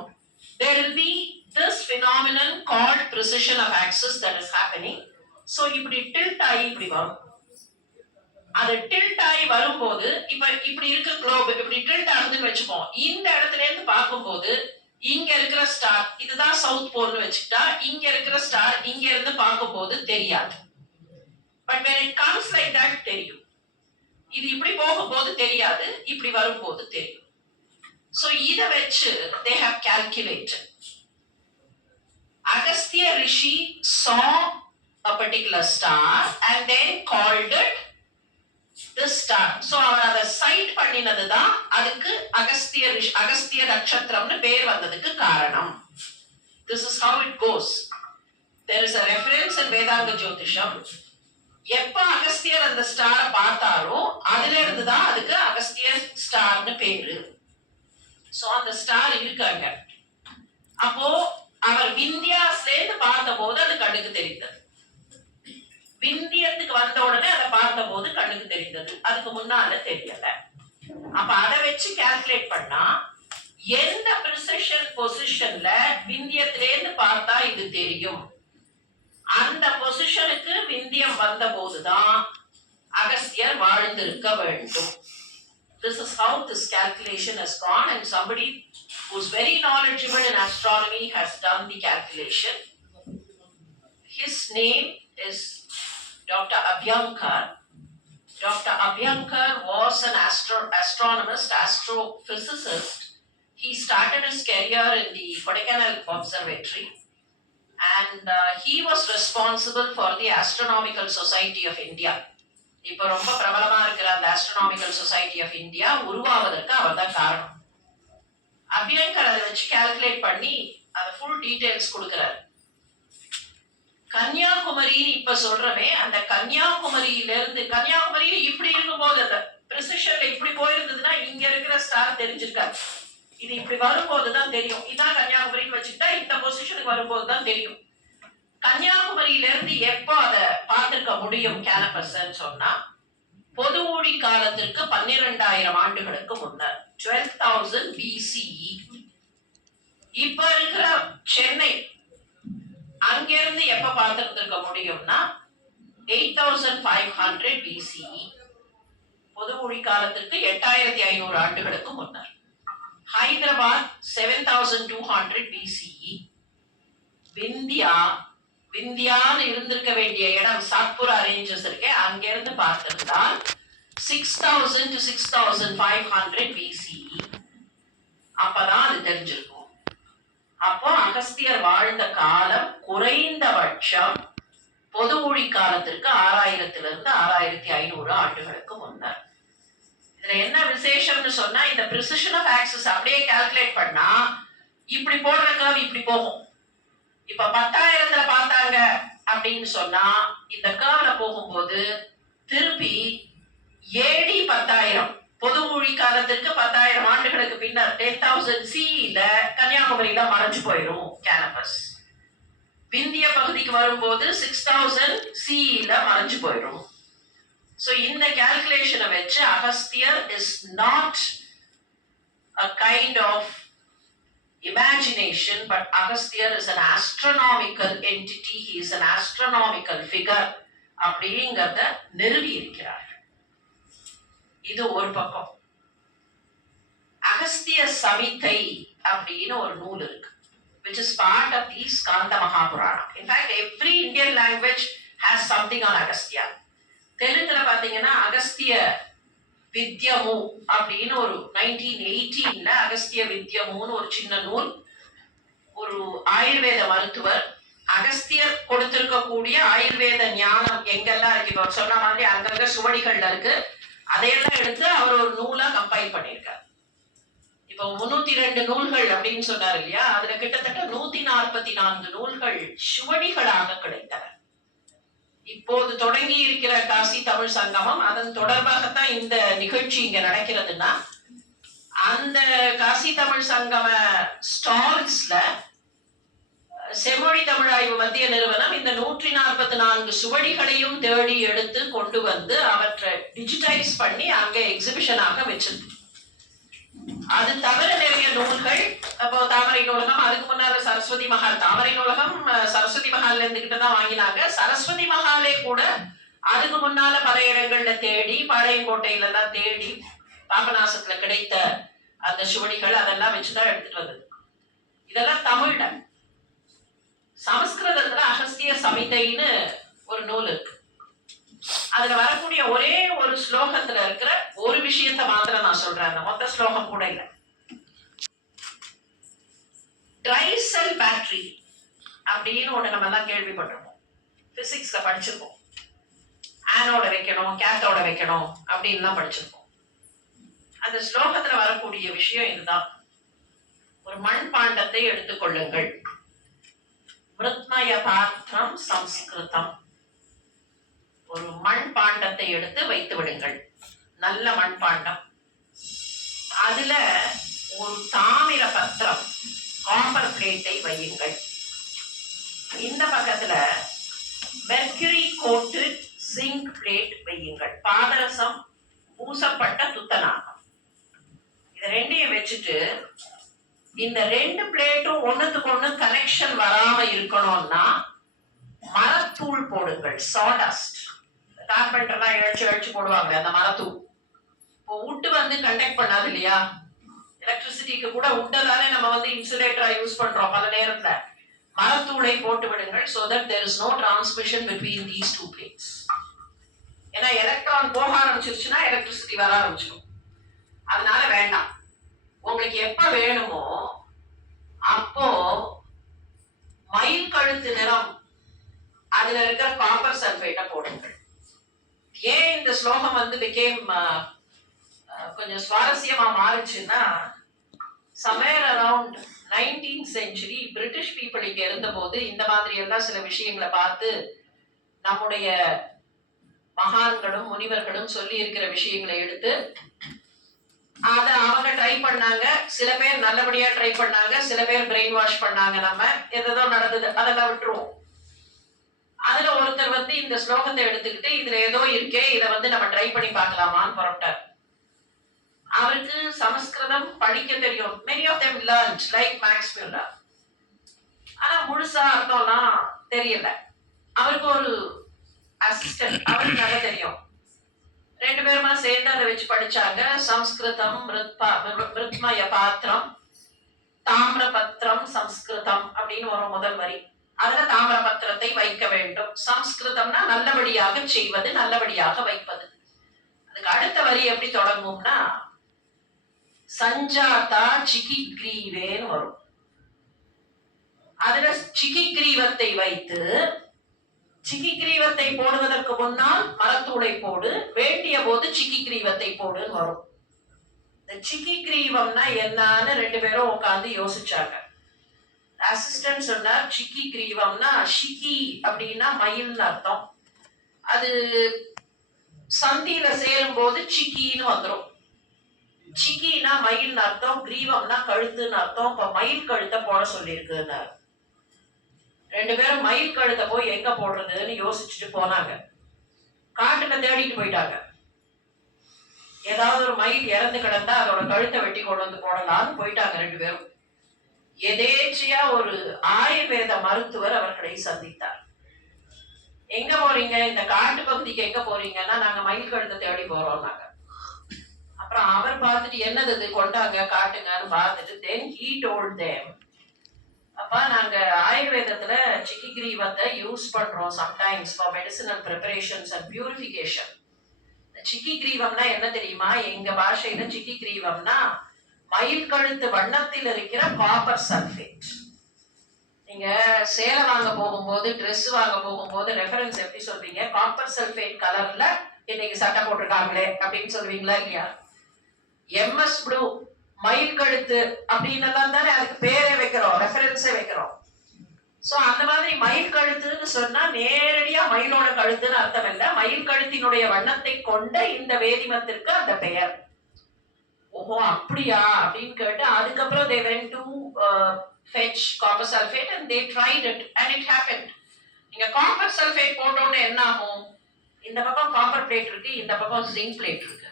there will be this phenomenon called precession of axis that is happening. So இப்படி tilt ஆகி இப்படி வரும். அது tilt ஆகி வரும்போது இப்ப இப்படி இருக்க குளோப் இப்படி டில்ட் ஆகுதுன்னு வச்சுப்போம். இந்த இடத்துல இருந்து பார்க்கும்போது இங்க இருக்கிற ஸ்டார் இதுதான் சவுத் போல்னு வச்சுக்கிட்டா இங்க இருக்கிற ஸ்டார் இங்க இருந்து பார்க்கும்போது தெரியாது. But when it comes like that தெரியும். இது இப்படி போகும்போது தெரியாது, இப்படி வரும்போது தெரியும். So இத வச்சு they have calculated. Agastya Rishi saw a particular star and then called it the star. So அவர் அதை சைட் பண்ணினதுதான் அதுக்கு அகஸ்திய நட்சத்திரம்னு பேர் வந்ததுக்கு காரணம். This is how it goes. There is a reference in Vedanga Jyotisham. எப்ப அகஸ்தியர் அந்த ஸ்டாரை பார்த்தாரோ அதுல இருந்துதான் அதுக்கு அகஸ்திய ஸ்டார்னு பேரு. சோ அந்த ஸ்டார் இருக்காங்க. அப்போ அவர் விந்தியாஸ்லேருந்து பார்த்த போது அது கண்ணுக்கு தெரிந்தது. விந்தியத்துக்கு வந்த உடனே அதை பார்த்த போது கண்ணுக்கு தெரிந்தது, அதுக்கு முன்னால தெரியல. அப்ப அதை வச்சு கால்குலேட் பண்ணா எந்த ப்ரிசிஷன் பொசிஷன்ல விந்தியத்திலேருந்து பார்த்தா இது தெரியும், அந்த பொசிஷனுக்கு விந்தியம் வந்த போதுதான் அகஸ்தியர் வாழ்ந்திருக்க வேண்டும். This is how this calculation has gone, and somebody who's very knowledgeable in astronomy has done the calculation. His name is Dr. Abhyankar. Dr. Abhyankar was an astronomist, astrophysicist. He started his career in the Kodaikanal Observatory, and he was responsible for the Astronomical Society of India. இப்போ ரொம்ப பிரபலமா இருக்கிற அந்த Astronomical Society of India உருவாவதற்கு அவர்தான் காரணம். அபியங்கர் அதை வச்சு கால்குலேட் பண்ணி அதை ஃபுல் டீடைல்ஸ் கொடுக்கிறார். கன்னியாகுமரின்னு இப்ப சொல்றமே, அந்த கன்னியாகுமரியில இருந்து கன்னியாகுமரி இப்படி இருக்கும்போது அந்த பிரிசிஷன்ல இப்படி போயிருந்ததுன்னா இங்க இருக்கிற ஸ்டார் தெரிஞ்சிருக்காரு. இது இப்படி வரும்போதுதான் தெரியும். இதான் கன்னியாகுமரின்னு வச்சுக்கிட்டா இந்த பொசிஷனுக்கு வரும்போதுதான் தெரியும். கன்னியாகுமரியில இருந்து எப்போ அதை பார்த்திருக்க முடியும் கேனபஸ் சொன்னா பொது ஊழி காலத்திற்கு 12,000 ஆண்டுகளுக்கு முன்னர் 12,000 BCE. இப்ப இருக்கிற சென்னை அங்கிருந்து எப்ப பார்த்திருக்க முடியும்னா 8,500 BCE. பொது ஊழி காலத்திற்கு 8,500 ஆண்டுகளுக்கு முன்னர். ஹைதராபாத் 7,200 BCE. விந்தியான்னு இருந்திருக்க வேண்டிய இடம் சாத்புரா ரேஞ்சஸ் இருக்கே, அங்கிருந்து பார்த்திருந்தால் 6,000 to 6,500 BCE. அப்பதான் அது தெரிஞ்சிருக்கும். அப்போ அகஸ்தியர் வாழ்ந்த காலம் குறைந்தபட்சம் பொது ஊழி காலத்திற்கு 6,000 இருந்து 6,500 ஆண்டுகளுக்கு முன்னர். இதுல என்ன விசேஷம்னு சொன்னா இந்த precision of axis அப்படியே கால்குலேட் பண்ணா இப்படி போடுற கர்வ் இப்படி போகும். இப்ப 10,000 பார்த்தாங்க அப்படின்னு சொன்னா இந்த கர்வ்ல போகும்போது திருப்பி ஏடி 10,000 பொது ஊழி காலத்திற்கு 10,000 ஆண்டுகளுக்கு பின்னர் 10,000 CEல கன்னியாகுமரியில மறைஞ்சு போயிடும் கேனபஸ். விந்திய பகுதிக்கு வரும்போது 6,000 CEல மறைஞ்சு போயிடும். So இந்த calculation வச்சு Agasthiyar is not a kind of imagination, but Agastya is an astronomical entity. He is an astronomical figure. அப்படிங்கறத நிறுவி இருக்கிறார். இது ஒரு பக்கம். அகஸ்திய சமித்தை அப்படின்னு ஒரு நூல் இருக்கு, which is part of the Skanda Mahapurana. In fact, every Indian language has something on Agastya. தெலுங்குல பாத்தீங்கன்னா அகஸ்திய வித்யமு அப்படின்னு ஒரு 1918ல அகஸ்திய வித்யமுன்னு ஒரு சின்ன நூல். ஒரு ஆயுர்வேத மருத்துவர் அகஸ்தியர் கொடுத்திருக்கக்கூடிய ஆயுர்வேத ஞானம் எங்கெல்லாம் இருக்கு, இப்ப சொன்ன மாதிரி அங்கங்க சுவடிகள்ல இருக்கு, அதையெல்லாம் எடுத்து அவர் ஒரு நூலா கம்பைல் பண்ணியிருக்கார். இப்போ 302 நூல்கள் அப்படின்னு சொன்னார் இல்லையா, அதுல கிட்டத்தட்ட 144 நூல்கள் சுவடிகளாக கிடைத்தன. இப்போது தொடங்கி இருக்கிற காசி தமிழ் சங்கமம் அதன் தொடர்பாகத்தான் இந்த நிகழ்ச்சி இங்க நடக்கிறதுன்னா, அந்த காசி தமிழ் சங்கம ஸ்டால்ஸ்ல செம்மொழி தமிழாய்வு மத்திய நிறுவனம் இந்த 144 சுவடிகளையும் தேடி எடுத்து கொண்டு வந்து அவற்றை டிஜிட்டைஸ் பண்ணி அங்க எக்ஸிபிஷனாக வச்சிருக்கு. அது தவிர நிறைய நூல்கள், அப்போ தாமரை நூலகம், அதுக்கு முன்னால சரஸ்வதி மஹால், தாமரை நூலகம் சரஸ்வதி மஹால்ல இருந்துகிட்டு தான் வாங்கினாங்க. சரஸ்வதி மஹாலே கூட அதுக்கு முன்னால பல இடங்கள்ல தேடி, பாளையங்கோட்டையில எல்லாம் தேடி பாபநாசத்துல கிடைத்த அந்த சுவடிகள் அதெல்லாம் வச்சுதான் எடுத்துட்டு வந்தது. இதெல்லாம் தமிழ்ல. சமஸ்கிருதத்துல அகஸ்திய சமிதைன்னு ஒரு நூல் இருக்கு. அதுல வரக்கூடிய ஒரே ஒரு ஸ்லோகத்துல இருக்கிற ஒரு விஷயத்தை மாத்திரம் நான் சொல்றேன், அந்த மொத்த ஸ்லோகம் கூட இல்ல. ட்ரை செல் பேட்டரி அப்படின்னு ஒண்ணு நம்ம எல்லாம் கேள்விப்பட்டிருப்போம், பிசிக்ஸ்ல படிச்சிருப்போம். ஆனோட வைக்கணும், கேத்தோட வைக்கணும் அப்படின்னு படிச்சிருப்போம். அந்த ஸ்லோகத்துல வரக்கூடிய விஷயம் இதுதான். ஒரு மண் பாண்டத்தை எடுத்துக்கொள்ளுங்கள். மிருத்மய பாத்திரம் சம்ஸ்கிருதம். ஒரு மண் பாண்டத்தை எடுத்து வைத்து விடுங்கள், நல்ல மண் பாண்டம். அதுல ஒரு தாமிர பத்திரம், காப்பர் பிளேட்டை வையுங்கள். இந்த பக்கத்துல மெர்க்யூரி கோட்டட் சிங்க் பிளேட் வையுங்கள், பாதரசம் பூசப்பட்ட துத்தநாகம். இத ரெண்டையும் வச்சுட்டு இந்த ரெண்டு பிளேட்டும் ஒண்ணுக்கு ஒண்ணு கனெக்ஷன் வராம இருக்கணும்னா மரத்தூள் போடுங்கள், சாடஸ்ட். கார்பெண்டர்லாம் இழைச்சு போடுவாங்க அந்த மரத்தூள். இப்போ உட்டு வந்து கண்டக்ட் பண்ணாது இல்லையா, எலக்ட்ரிசிட்டிக்கு கூட உட்டதாலே நம்ம இன்சுலேட்டரா யூஸ் பண்றோம் பல நேரத்துல. மரத்தூளை போட்டு விடுங்கள், so that there is no transmission between these two plates. ஏன்னா எலக்ட்ரான் போக ஆரம்பிச்சிருச்சுன்னா எலக்ட்ரிசிட்டி வர ஆரம்பிச்சிடும். அதனால வேண்டாம். உங்களுக்கு எப்ப வேணுமோ அப்போ மயில் கழுத்து நிறம் அதுல இருக்கிற காப்பர் சல்பேட்டை போடுங்கள். ஏன் இந்த ஸ்லோகம் became கொஞ்சம் சுவாரஸ்யமா மாறுச்சுன்னா, somewhere around 19th century British people இங்க இருந்த போது இந்த மாதிரி எல்லாம் சில விஷயங்களை பார்த்து நம்முடைய மகான்களும் முனிவர்களும் சொல்லி இருக்கிற விஷயங்களை எடுத்து அத அவங்க ட்ரை பண்ணாங்க. சில பேர் நல்லபடியா ட்ரை பண்ணாங்க, சில பேர் பிரெயின் வாஷ் பண்ணாங்க. நம்ம எதோ நடந்தது, அதெல்லாம் விட்டுருவோம். அதுல ஒருத்தர் இந்த ஸ்லோகத்தை எடுத்துக்கிட்டு இதுல ஏதோ இருக்கே, இத நம்ம ட்ரை பண்ணி பார்க்கலாமான்னு புறப்பட்டார். அவருக்கு சமஸ்கிருதம் படிக்க தெரியும். many of them learned like Max Muller. ஆனா முழுசா அர்த்தம்லாம் தெரியல. அவருக்கு ஒரு அசிஸ்டன்ட், அவருக்கு நல்லா தெரியும். ரெண்டு பேருமா சேர்ந்து அதை வச்சு படிச்சாங்க. சம்ஸ்கிருதம் மிருத்மய பாத்திரம் தாமிர பத்திரம் சம்ஸ்கிருதம் அப்படின்னு ஒரு முதல் வரி. அதுல தாமிர பத்திரத்தை வைக்க வேண்டும். சம்ஸ்கிருதம்னா நல்லபடியாக செய்வது, நல்லபடியாக வைப்பது. அதுக்கு அடுத்த வரி எப்படி தொடங்கும்னா, சஞ்சாதா சிகிக்ரீவேன்னு வரும். அதுல சிகிக்ரீவத்தை வைத்து, சிகிக்ரீவத்தை போடுவதற்கு முன்னால் மரத்தூளை போடு, வேண்டிய போது சிகிக்ரீவத்தை போடுன்னு வரும். இந்த சிகிக்ரீவம்னா என்னன்னு ரெண்டு பேரும் உட்காந்து யோசிச்சாங்க. அசிஸ்டன்ட் சொன்னார், சிகிக்ரீவம்னா ஷிகி அப்படின்னா மயில்னு அர்த்தம். அது சந்தியில சேரும் போது சிக்கின்னு வந்துடும். சிக்கினா மயில்னு அர்த்தம், கிரீவம்னா கழுத்துன்னு அர்த்தம். இப்ப மயில் கழுத்தை போட சொல்லியிருக்குன்னாரு. ரெண்டு பேரும் மயில் கழுத்தை போய் எங்க போடுறதுன்னு யோசிச்சுட்டு போனாங்க. காட்டுல தேடிட்டு போயிட்டாங்க. ஏதாவது ஒரு மயில் இறந்து கிடந்தா அதோட கழுத்தை வெட்டி கொண்டு வந்து போடலாம்னு போயிட்டாங்க ரெண்டு பேரும். எதேச்சியா ஒரு ஆயுர்வேத மருத்துவர் அவர்களை சந்தித்தார். எங்க போறீங்க, இந்த காட்டு பகுதிக்கு எங்க போறீங்கன்னா, நாங்க மயில் கழுத்தை தேடி போறோம்னாங்க. அப்புறம் அவர் பார்த்துட்டு என்னது இது, கொண்டாங்க காட்டுங்கன்னு பார்த்துட்டு then he told them, அப்பா நாங்க ஆயுர்வேதத்துல சிக்கிகிரீவத்தை யூஸ் பண்றோம் sometimes for medicinal preparations and purification. சிக்கிகிரீவம்னா என்ன தெரியுமா, எங்க பாஷையில சிக்கிகிரீவம்னா மயில் கழுத்து வண்ணத்தில் இருக்கிற காப்பர் சல்பேட். நீங்க சேலை வாங்க போகும்போது, ட்ரெஸ் வாங்க போகும்போது ரெஃபரன்ஸ் எப்படி சொல்வீங்க, காப்பர் சல்பேட் கலர்ல இன்னைக்கு சட்டை போட்டிருக்காங்களே அப்படின்னு சொல்லுவீங்களா இல்லையா? MS ப்ளூ மயில் கழுத்து அப்படின்னு எல்லாம் தானே அதுக்கு பேரே வைக்கிறோம், ரெஃபரன்ஸே வைக்கிறோம். சோ அந்த மாதிரி மயில் கழுத்துன்னு சொன்னா நேரடியா மயிலோட கழுத்துன்னு அர்த்தம் இல்ல, மயில் கழுத்தினுடைய வண்ணத்தை கொண்ட இந்த வேதிமத்திற்கு அந்த பெயர். ஓஹோ அப்படியா அப்படின்னு கேட்டு அதுக்கப்புறம் they went to fetch copper sulfate and they tried it and it happened. நீங்க காப்பர் சல்ஃபேட் போட்டோன்னு என்ன ஆகும்? இந்த பக்கம் காப்பர் பிளேட் இருக்கு, இந்த பக்கம் ஜிங்க் பிளேட் இருக்கு.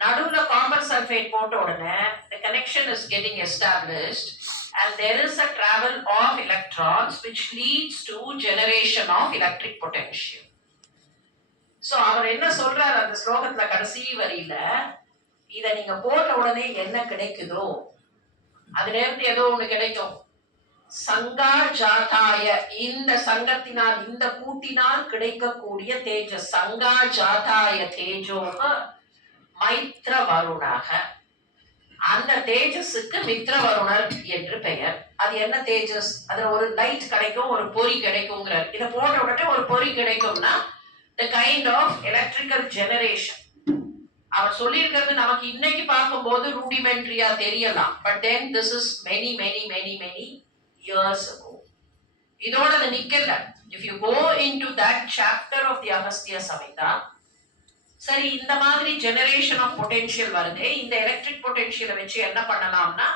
நடுவுல காப்பர் சல்ஃபேட் போட்ட உடனே the connection is getting established and there is a travel of electrons which leads to generation of electric potential. So அவர் என்ன சொல்றாரு அந்த ஸ்லோகத்துல கடைசி வரியில, இத நீங்க போட்ட உடனே என்ன கிடைக்குதோ அதுல இருந்து ஏதோ ஒண்ணு கிடைக்கும். சங்கா ஜாதாய, இந்த சங்கத்தினால் இந்த கூட்டினால் கிடைக்கக்கூடிய தேஜஸ், சங்கா ஜாதாய தேஜோக மைத்ர வருணாக, அந்த தேஜஸுக்கு மித்ர வருணர் என்று பெயர். அது என்ன தேஜஸ்? அதுல ஒரு லைட் கிடைக்கும், ஒரு பொறி கிடைக்குங்கிறார். இதை போட்ட உடனே ஒரு பொறி கிடைக்கும்னா the kind of electrical generation. அவர் சொல்லியிருக்கிறது நமக்கு இன்னைக்கு பார்க்கும்போது ரூடிமெண்ட்ரியா தெரியலாம், but then this is many many many many years ago. இதோட அது நிக்கல. If you go into that chapter of the Agastya Samhita, சரி இந்த மாதிரி ஜெனரேஷன் ஆஃப் பொட்டென்ஷியல் வருது, இந்த எலக்ட்ரிக் பொட்டென்ஷியலை வச்சு என்ன பண்ணலாம்னா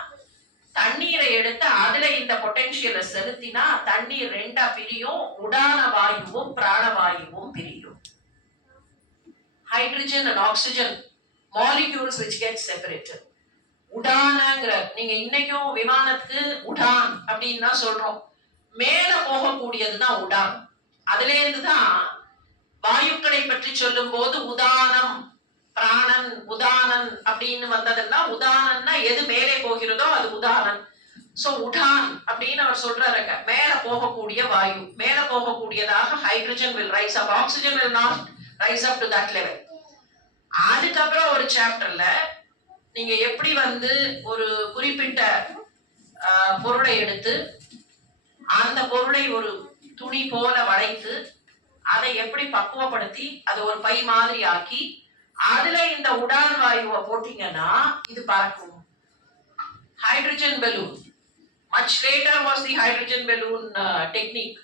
தண்ணீரை எடுத்து அதுல இந்த பொட்டென்ஷியலை செலுத்தினா தண்ணீர் ரெண்டா பிரியும், உடான வாயுவும் பிராணவாயுவும் பிரியும். Hydrogen and oxygen molecules which get separated. உடானங்கிற, நீங்க இன்னைக்கும் விமானத்துக்கு உடான் அப்படின்னு தான் சொல்றோம். மேல போகக்கூடியதுதான் உடான். அதுல இருந்துதான் வாயுக்களை பற்றி சொல்லும் போது உதானம், பிராணன், உதானன் அப்படின்னு வந்ததெல்லாம், உதானன்னா எது மேலே போகிறதோ அது உதானன். சோ உடான் அப்படின்னு அவர் சொல்றாருங்க, மேல போகக்கூடிய வாயு. மேல போகக்கூடியதாக hydrogen will rise up, oxygen will not rise up to that level. அதுக்கப்புறம் ஒரு சாப்டர்ல நீங்க எப்படி ஒரு குறிப்பிட்ட பொருளை எடுத்து அந்த பொருளை ஒரு துணி போல வளைத்து அதை எப்படி பக்குவப்படுத்தி அதை ஒரு பை மாதிரி ஆக்கி அதுல இந்த உடான் வாயுவை போட்டீங்கன்னா இது பறக்கும். Hydrogen balloon, much later was the hydrogen balloon technique.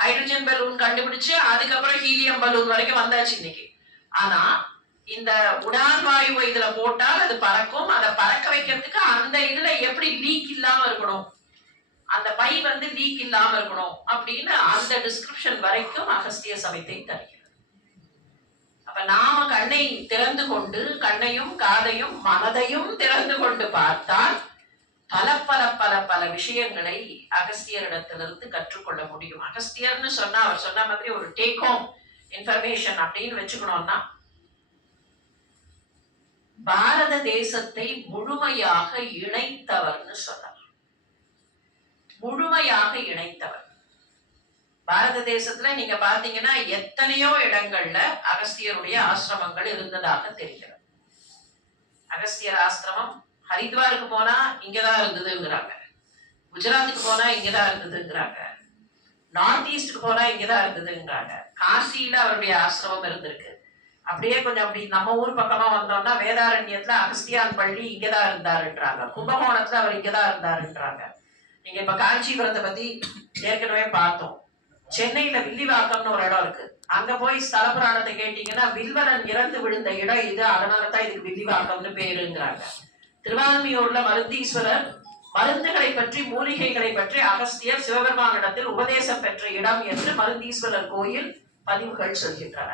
Hydrogen balloon கண்டுபிடிச்சு அதுக்கப்புறம் ஹீலியம் பலூன் வரைக்கும் வந்தாச்சு இன்னைக்கு. ஆனா இந்த உடான் வாயுவை இதுல போட்டால் அது பறக்கும். அதை பறக்க வைக்கிறதுக்கு அந்த இதுல எப்படி லீக் இல்லாம இருக்கணும், அந்த பை லீக் இல்லாம இருக்கணும் அப்படின்னு அந்த டிஸ்கிரிப்ஷன் வரைக்கும் அகஸ்திய சமித்தை தருகிறது. அப்ப நாம கண்ணை திறந்து கொண்டு, கண்ணையும் காதையும் மனதையும் திறந்து கொண்டு பார்த்தால் பல பல பல பல விஷயங்களை அகஸ்தியரிடத்திலிருந்து கற்றுக்கொள்ள முடியும். அகஸ்தியர்னு சொன்னா அவர் சொன்ன மாதிரி ஒரு டேக் ஹோம் இன்ஃபர்மேஷன் அப்படின்னு வச்சுக்கணும்னா, பாரத தேசத்தை முழுமையாக இணைத்தவர்னு சொன்னார். முழுமையாக இணைத்தவர். பாரத தேசத்துல நீங்க பாத்தீங்கன்னா எத்தனையோ இடங்கள்ல அகஸ்தியருடைய ஆசிரமங்கள் இருந்ததாக தெரிகிறது. அகஸ்தியர் ஆசிரமம் ஹரித்வாருக்கு போனா இங்கதான் இருந்ததுங்கிறாங்க, குஜராத்துக்கு போனா இங்கதான் இருந்ததுங்கிறாங்க, நார்த் ஈஸ்டுக்கு போனா இங்கதான் இருந்ததுங்கிறாங்க, காசியில அவருடைய ஆசிரமம் இருந்திருக்கு. அப்படியே கொஞ்சம் அப்படி நம்ம ஊர் பக்கமா வந்தோம்னா வேதாரண்யத்துல அகஸ்தியான் பள்ளி இங்கதான் இருந்தாருன்றாங்க, கும்பகோணத்துல அவர் இங்கதான் இருந்தாருன்றாங்க. நீங்க இப்ப காஞ்சிபுரத்தை பத்தி ஏற்கனவே பார்த்தோம். சென்னையில வில்லிவாக்கம்னு ஒரு இடம் இருக்கு, அங்க போய் ஸ்தல புராணத்தை கேட்டீங்கன்னா வில்வலன் இறந்து விழுந்த இடம் இது, அதனாலதான் இதுக்கு வில்லிவாக்கம்னு பேருங்கிறாங்க. திருவான்மியூர்ல மருந்தீஸ்வரர் மருந்துகளை பற்றி, மூலிகைகளை பற்றி அகஸ்தியர் சிவபெருமானிடத்தில் உபதேசம் பெற்ற இடம் என்று மருந்தீஸ்வரர் கோயில் பதிவுகள் சொல்கின்றன.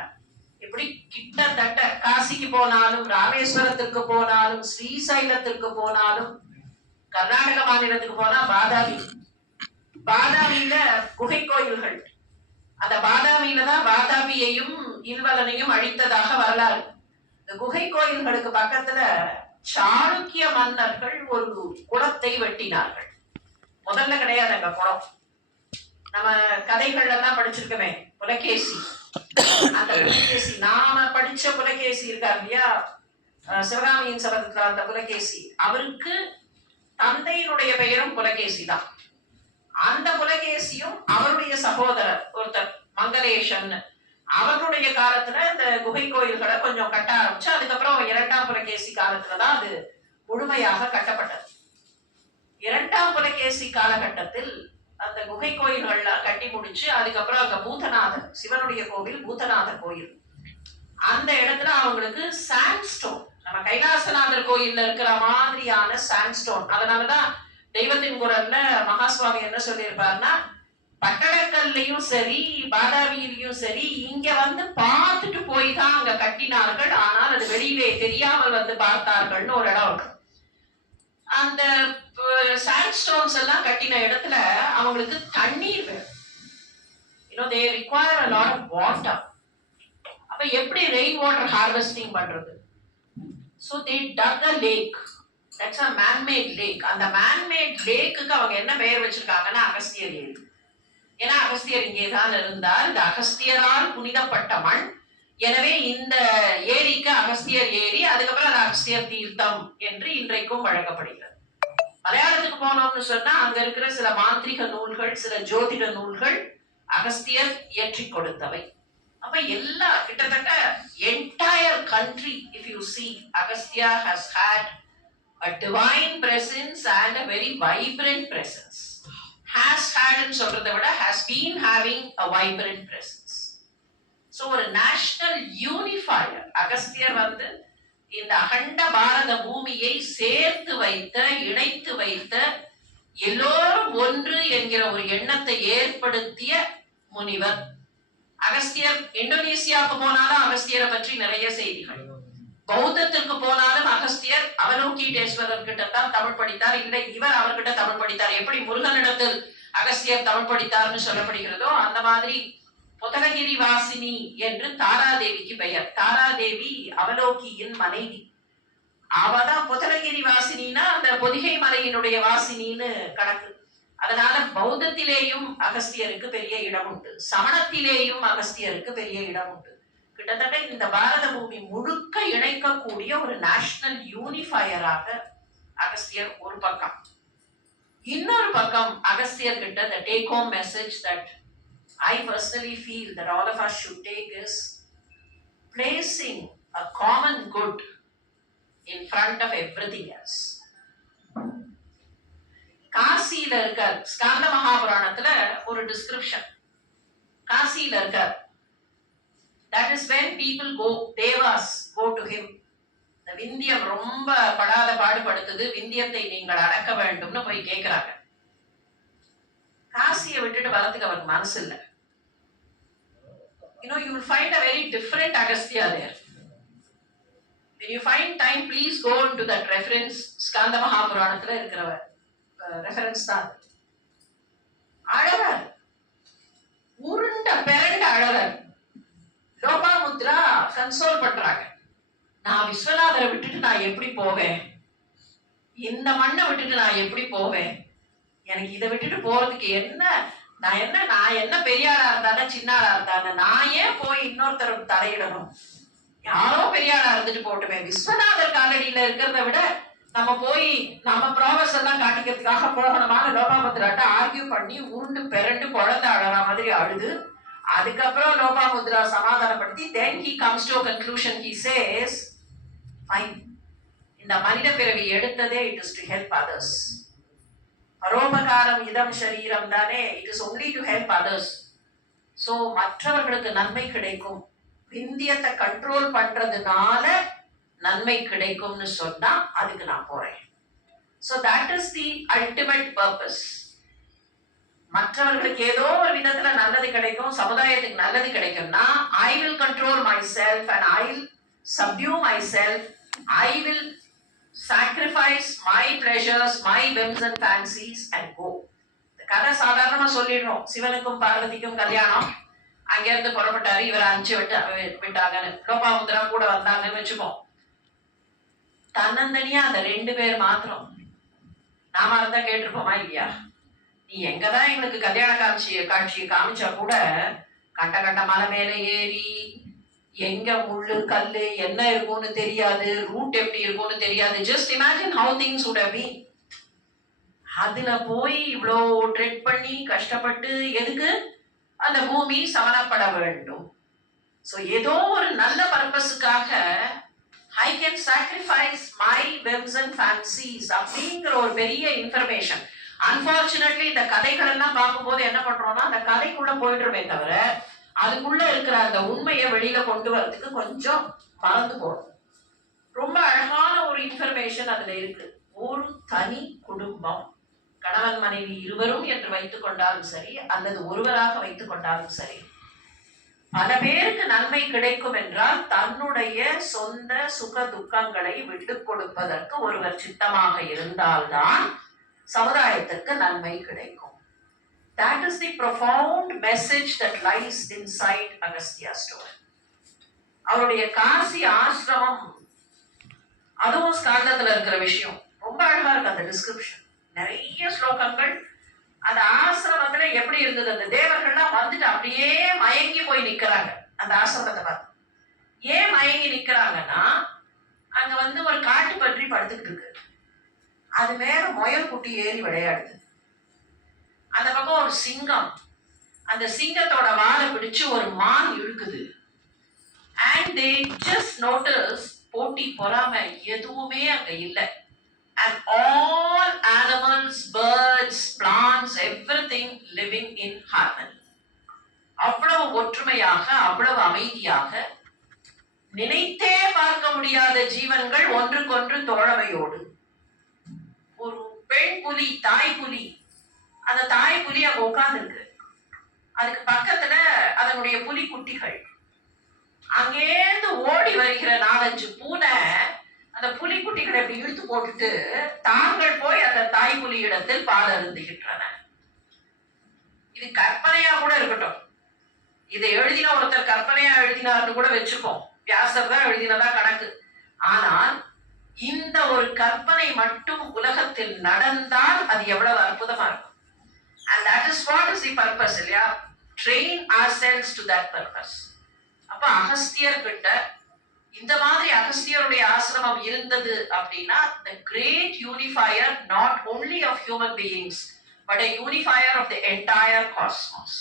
இப்படி கிட்டத்தட்ட காசிக்கு போனாலும், ராமேஸ்வரத்திற்கு போனாலும், ஸ்ரீசைலத்திற்கு போனாலும், கர்நாடக மாநிலத்துக்கு போனா பாதாமி, பாதாமியில குகை கோயில்கள், அந்த பாதாமியில தான் பாதாமியையும் இல்வலனையும் அழித்ததாக வரலாறு. இந்த குகை கோயில்களுக்கு பக்கத்துல சாளுக்கிய மன்னர்கள் ஒரு குளத்தை வெட்டினார்கள். முதல்ல கிடையாது அங்க குளம், நம்ம கதைகள் எல்லாம் படிச்சிருக்கமே புலகேசி, அந்த புலகேசி நாம படிச்ச புலகேசி இருக்கார் இல்லையா, சிவகாமியின் சபதத்துல அந்த புலகேசி, அவருக்கு தந்தையினுடைய பெயரும் புலகேசி தான். அந்த புலகேசியும் அவருடைய சகோதரர் ஒருத்தர் மங்களேஷன், அவருடைய காலத்துல இந்த குகை கோயில்களை கொஞ்சம் கட்ட ஆரம்பிச்சு, அதுக்கப்புறம் இரண்டாம் புலகேசி காலத்துலதான் அது முழுமையாக கட்டப்பட்டது. இரண்டாம் புலகேசி காலகட்டத்தில் அந்த குகை கோயில்கள்லாம் கட்டி முடிச்சு அதுக்கப்புறம் அங்க பூதநாதர், சிவனுடைய கோவில் பூதநாதர் கோயில், அந்த இடத்துல அவங்களுக்கு சாண்ட்ஸ்டோன், நம்ம கைலாசநாதர் கோயில்ல இருக்கிற மாதிரியான சாண்ட்ஸ்டோன். அதனாலதான் தெய்வத்தின் குரல்ல மகாசுவாமி என்ன சொல்லியிருப்பாருன்னா, பட்டடக்கல்லையும் சரி பாதாவியிலையும் சரி இங்க வந்து பார்த்துட்டு போய் தான் அங்க கட்டினார்கள், ஆனால் அது வெளியிலே தெரியாமல் வந்து பார்த்தார்கள்னு ஒரு இடம் இருக்கு. அந்த சாண்ட்ஸ்டோன்ஸ் எல்லாம் கட்டின இடத்துல அவங்களுக்கு தண்ணீர் வேணும். they require a lot of water. அப்ப எப்படி ரெயின் வாட்டர் ஹார்வெஸ்டிங் பண்றது? So they dug a lake. That's a man-made lake. அந்த man-made lakeக்கு அவங்க என்ன பெயர் வச்சிருக்காங்கன்னா அகஸ்தியர் ஏரி. ஏன்னா அகஸ்தியர் இங்கே தான் இருந்தார், இந்த அகஸ்தியரால் புனிதப்பட்ட மண், எனவே இந்த ஏரிக்கு அகஸ்தியர் ஏரி, அதுக்கப்புறம் அது அகஸ்தியர் தீர்த்தம் என்று இன்றைக்கும் வழங்கப்படுகிறது. மலையாளத்துக்கு போனோம்னு சொன்னா அங்க இருக்கிற சில மாந்திரிக நூல்கள், சில ஜோதிட நூல்கள் அகஸ்தியர் இயற்றி கொடுத்தவை. அப்ப எல்லா கிட்டத்தட்ட entire country, if you see, Agastya has had a divine presence and a very vibrant presence. Has had ன்னு சொல்றதை விட has been having a vibrant presence. So ஒரு national unifier, அகஸ்தியர் வந்து இந்த அகண்ட பாரத பூமியை சேர்த்து வைத்த, இணைத்து வைத்த, எல்லோரும் ஒன்று என்கிற ஒரு எண்ணத்தை ஏற்படுத்திய முனிவர் அகஸ்தியர். இந்தோனேசியாவுக்கு போனாலும் அகஸ்தியரை பற்றி நிறைய செய்திகள், பௌத்தத்திற்கு போனாலும் அகஸ்தியர் அவலோகிதேஸ்வரர் கிட்ட தான் தமிழ் படித்தார், இல்லை இவர் அவர்கிட்ட தமிழ் படித்தார். எப்படி முருகனிடத்தில் அகஸ்தியர் தமிழ் படித்தார்னு சொல்லப்படுகிறதோ அந்த மாதிரி புதனகிரி வாசினி என்று தாராதேவிக்கு பெயர். தாராதேவி அவலோகியின் மனைவி, அவதான் புதனகிரி வாசினின்னா அந்த பொதிகை மலையினுடைய வாசினின்னு கணக்கு. அதனால பௌத்தத்திலேயும் அகஸ்தியருக்கு பெரிய இடம் உண்டு, சமணத்திலேயும் அகஸ்தியருக்கு பெரிய இடம் உண்டு. கிட்டத்தட்ட இந்த பாரத பூமி முழுக்க இணைக்கக்கூடிய ஒரு நேஷனல் யூனிஃபயராக அகஸ்தியர் ஒரு பக்கம். இன்னொரு பக்கம் அகஸ்தியர் கிட்ட the take home message that I personally feel that all of us should take is placing a common good in front of everything else. காசியில இருக்கார், ஸ்காந்த மகாபுராணத்துல ஒரு டிஸ்கிரிப்ஷன். காசியில இருக்கார். That is when people go, devas go to him. இந்த விந்தியம் ரொம்ப படாத பாடுபடுத்துது, விந்தியத்தை நீங்கள் அடக்க வேண்டும்னு போய் கேட்கிறாங்க. காசியை விட்டுட்டு வரதுக்கு அவருக்கு மனசு இல்லை. You will find a very different Agastya there. When you find time, please go into that reference. Skanda மகாபுராணத்துல இருக்கிற ரெஃபரன்ஸ் தான். அழகர், உருண்ட பெரண்ட அழகர். லோபாமுத்ரா கன்சோல் பண்றாங்க, நான் விஸ்வநாதரை விட்டுட்டு நான் எப்படி போவேன், இந்த மண்ணை விட்டுட்டு நான் எப்படி போவேன், எனக்கு இதை விட்டுட்டு போறதுக்கு என்ன, நான் என்ன பெரியாளா இருந்தானே சின்னாளா இருந்தானே, நான் ஏன் போய் இன்னொருத்தர் தலையிடணும், யாரோ பெரியாளா இருந்துட்டு போட்டுமே, விஸ்வநாதர் காலடியில இருக்கிறத விட நம்ம போய் நம்ம ப்ராவஸ் எல்லாம் காட்டிக்கிறதுக்காக போகணுமான லோபாமுத்ராட்ட ஆர்கியூ பண்ணி உருண்டு பெரண்டு குழந்தை அழற மாதிரி அழுது, அதுக்கப்புறம் லோபாமுத்ரா சமாதானப்படுத்தி then he comes to a conclusion. He says, fine, இந்த மனித பிறவி எடுத்ததே it is to help others. பரோபகாரம் இதம் சரீரம் தானே, it is only to help others. So மற்றவர்களுக்கு நன்மை கிடைக்கும், விந்தியத்தை கண்ட்ரோல் பண்றதுனால நன்மை கிடைக்கும்னு சொன்னா அதுக்கு நான் போறேன். So that is the ultimate purpose. மற்றவர்களுக்கு ஏதோ ஒரு விதத்துல நல்லது கிடைக்கும், சமுதாயத்துக்கு நல்லது கிடைக்கும்னா I will control myself and I will subdue myself. I will sacrifice my pleasures, my whims and fancies and go. இந்த கதை சாதாரணமா சொல்லிடுறோம், சிவனுக்கும் பார்வதிக்கும் கல்யாணம், அங்க இருந்து புறப்பட்டாரு, இவரை அனுப்பிச்சு விட்டாங்கன்னு, லோபாமுத்ரா கூட வந்தாங்கன்னு வச்சுப்போம். தன்னந்தனியா அந்த 2 பேர் மாத்திரம் நாம இருந்தா கேட்டிருப்போமா இல்லையா? நீ எங்கதான் எங்களுக்கு கல்யாண காட்சியை காமிச்சா கூட கண்ட மலை மேல ஏறி எங்க முள்ளு கல்லு என்ன இருக்கும்னு தெரியாது, ரூட் எப்படி இருக்கும்னு தெரியாது. Just imagine how things would have been. அதுல போய் இவ்வளோ ட்ரெட் பண்ணி கஷ்டப்பட்டு எதுக்கு? அந்த பூமி சமனப்பட வேண்டும். ஸோ ஏதோ ஒரு நல்ல பர்பஸுக்காக I can sacrifice my whims and fancies அப்படிங்கிற ஒரு பெரிய இன்ஃபர்மேஷன். அன்பார்ச்சுனேட்லி இந்த கதைகள் எல்லாம் பார்க்கும்போது என்ன பண்றோம்னா அந்த கதைக்குள்ள போயிடுறோமே தவிர அதுக்குள்ள இருக்கிற அந்த உண்மையை வெளியில கொண்டு வரதுக்கு கொஞ்சம் மறந்து போறோம். ரொம்ப அழகான ஒரு இன்ஃபர்மேஷன் அதுல இருக்கு. ஒரு தனி குடும்பம், கணவன் மனைவி இருவரும் என்று வைத்துக் கொண்டாலும் சரி அல்லது ஒருவராக வைத்துக் கொண்டாலும் சரி, பல பேருக்கு நன்மை கிடைக்கும் என்றால் தன்னுடைய சொந்த சுக துக்கங்களை விட்டுக் கொடுப்பதற்கு ஒருவர் சித்தமாக இருந்தால்தான் சமுதாயத்திற்கு நன்மை கிடைக்கும். That is the profound message that lies inside Agastya story. அவருடைய காசி ஆசிரமம், அதுவும் ஸ்காந்தத்துல இருக்கிற விஷயம் ரொம்ப அழகா இருக்கு. அந்த டிஸ்கிரிப்ஷன் நிறைய ஸ்லோகங்கள். அந்த ஆசிரமத்துல எப்படி இருந்தது, அந்த தேவர்கள்லாம் வந்துட்டு அப்படியே மயங்கி போய் நிக்கிறாங்க அந்த ஆசிரமத்தை பார்த்து. ஏன் மயங்கி நிக்கிறாங்கன்னா, அங்க ஒரு காட்டு பற்றி படுத்துக்கிட்டு இருக்கு, அது மேல முயல் குட்டி ஏறி விளையாடுது. அந்த பக்கம் ஒரு சிங்கம், அந்த சிங்கத்தோட வாழை பிடிச்சு ஒரு மான் இழுக்குது. And they just notice போட்டி பொறாமை எதுவுமே அங்க இல்லை. And all animals, birds, plants, everything living in harmony. அவ்வளவு ஒற்றுமையாக, அவ்வளவு அமைதியாக, நினைத்தே பார்க்க முடியாத ஜீவன்கள் ஒன்றுக்கொன்று தோழமையோடு. ஒரு பெண் புலி, தாய் புலி, அந்த தாய் புலி அங்க உட்கார்ந்து இருக்கு. அதுக்கு பக்கத்துல அதனுடைய புலி குட்டிகள். அங்கேருந்து ஓடி வருகிற 4-5 பூனை அந்த புலி குட்டிகளை இப்படி இழுத்து போட்டுட்டு தாங்கள் போய் அந்த தாய் புலி இடத்தில் பால் அருந்துகின்றன. இது கற்பனையா கூட இருக்கட்டும், இதை எழுதின ஒருத்தர் கற்பனையா எழுதினார்னு கூட வச்சுப்போம், வியாசர் தான் எழுதினதா கணக்கு. ஆனால் இந்த ஒரு கற்பனை மட்டும் உலகத்தில் நடந்தால் அது எவ்வளவு அற்புதமா இருக்கும். And that is what is the purpose, இல்லையா? Train ourselves to that purpose. அப்ப அகஸ்தியர் கிட்ட இந்த மாதிரி அகஸ்தியருடைய ஆசிரமம் இருந்தது அப்படின்னா, the great unifier not only of human beings but a unifier of the entire cosmos.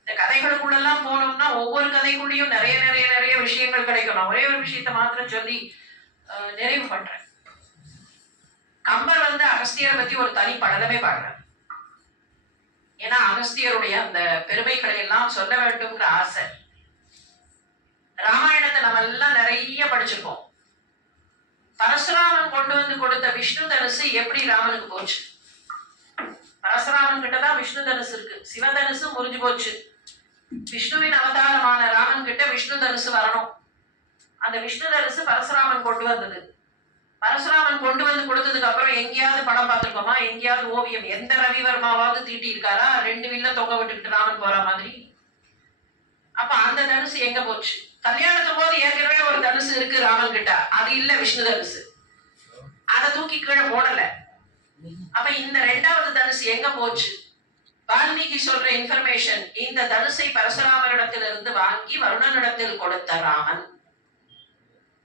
இந்த கதைகளுக்குள்ளெல்லாம் போனோம்னா ஒவ்வொரு கதைக்குள்ளேயும் நிறைய நிறைய நிறைய விஷயங்கள் கிடைக்கும். நான் ஒரே ஒரு விஷயத்தை மாத்திரம் சொல்லி நிறைவு பண்றேன். கம்பர் அகஸ்தியரை பத்தி ஒரு தனி படலமே பாடுறார். ஏன்னா அகஸ்தியருடைய அந்த பெருமைகளை எல்லாம் சொல்ல வேண்டும்ங்கிற ஆசை. ராமாயணத்தை நம்ம எல்லாம் நிறைய படிச்சிருக்கோம். பரசுராமன் கொண்டு வந்து கொடுத்த விஷ்ணு தனுசு எப்படி ராமனுக்கு போச்சு? பரசுராமன் கிட்டதான் விஷ்ணு தனுசு இருக்கு. சிவதனுசு முறிஞ்சு போச்சு. விஷ்ணுவின் அவதாரமான ராமன் கிட்ட விஷ்ணு தனுசு வரணும். அந்த விஷ்ணு தனுசு பரசுராமன் கொண்டு வந்தது. பரசுராமன் கொண்டு வந்து கொடுத்ததுக்கு அப்புறம் எங்கேயாவது படம் பார்த்திருக்கோமா? எங்கேயாவது ஓவியம் எந்த ரவிவர்மாவாவது தீட்டி இருக்காரா 2 வில்ல தொங்க விட்டுக்கிட்டு ராமன் போற மாதிரி? அப்ப அந்த தனுசு எங்க போச்சு? கல்யாணத்தும் போது ஏற்கனவே ஒரு தனுசு இருக்கு ராமன் கிட்ட, அது இல்ல விஷ்ணு தனுசு, அதை தூக்கி கீழே போடல. அப்ப இந்த 2வது தனுசு எங்க போச்சு? வால்மீகி சொல்ற இன்ஃபர்மேஷன், இந்த தனுசை பரசுராமரிடத்திலிருந்து வாங்கி வருணனிடத்தில் கொடுத்த ராமன்,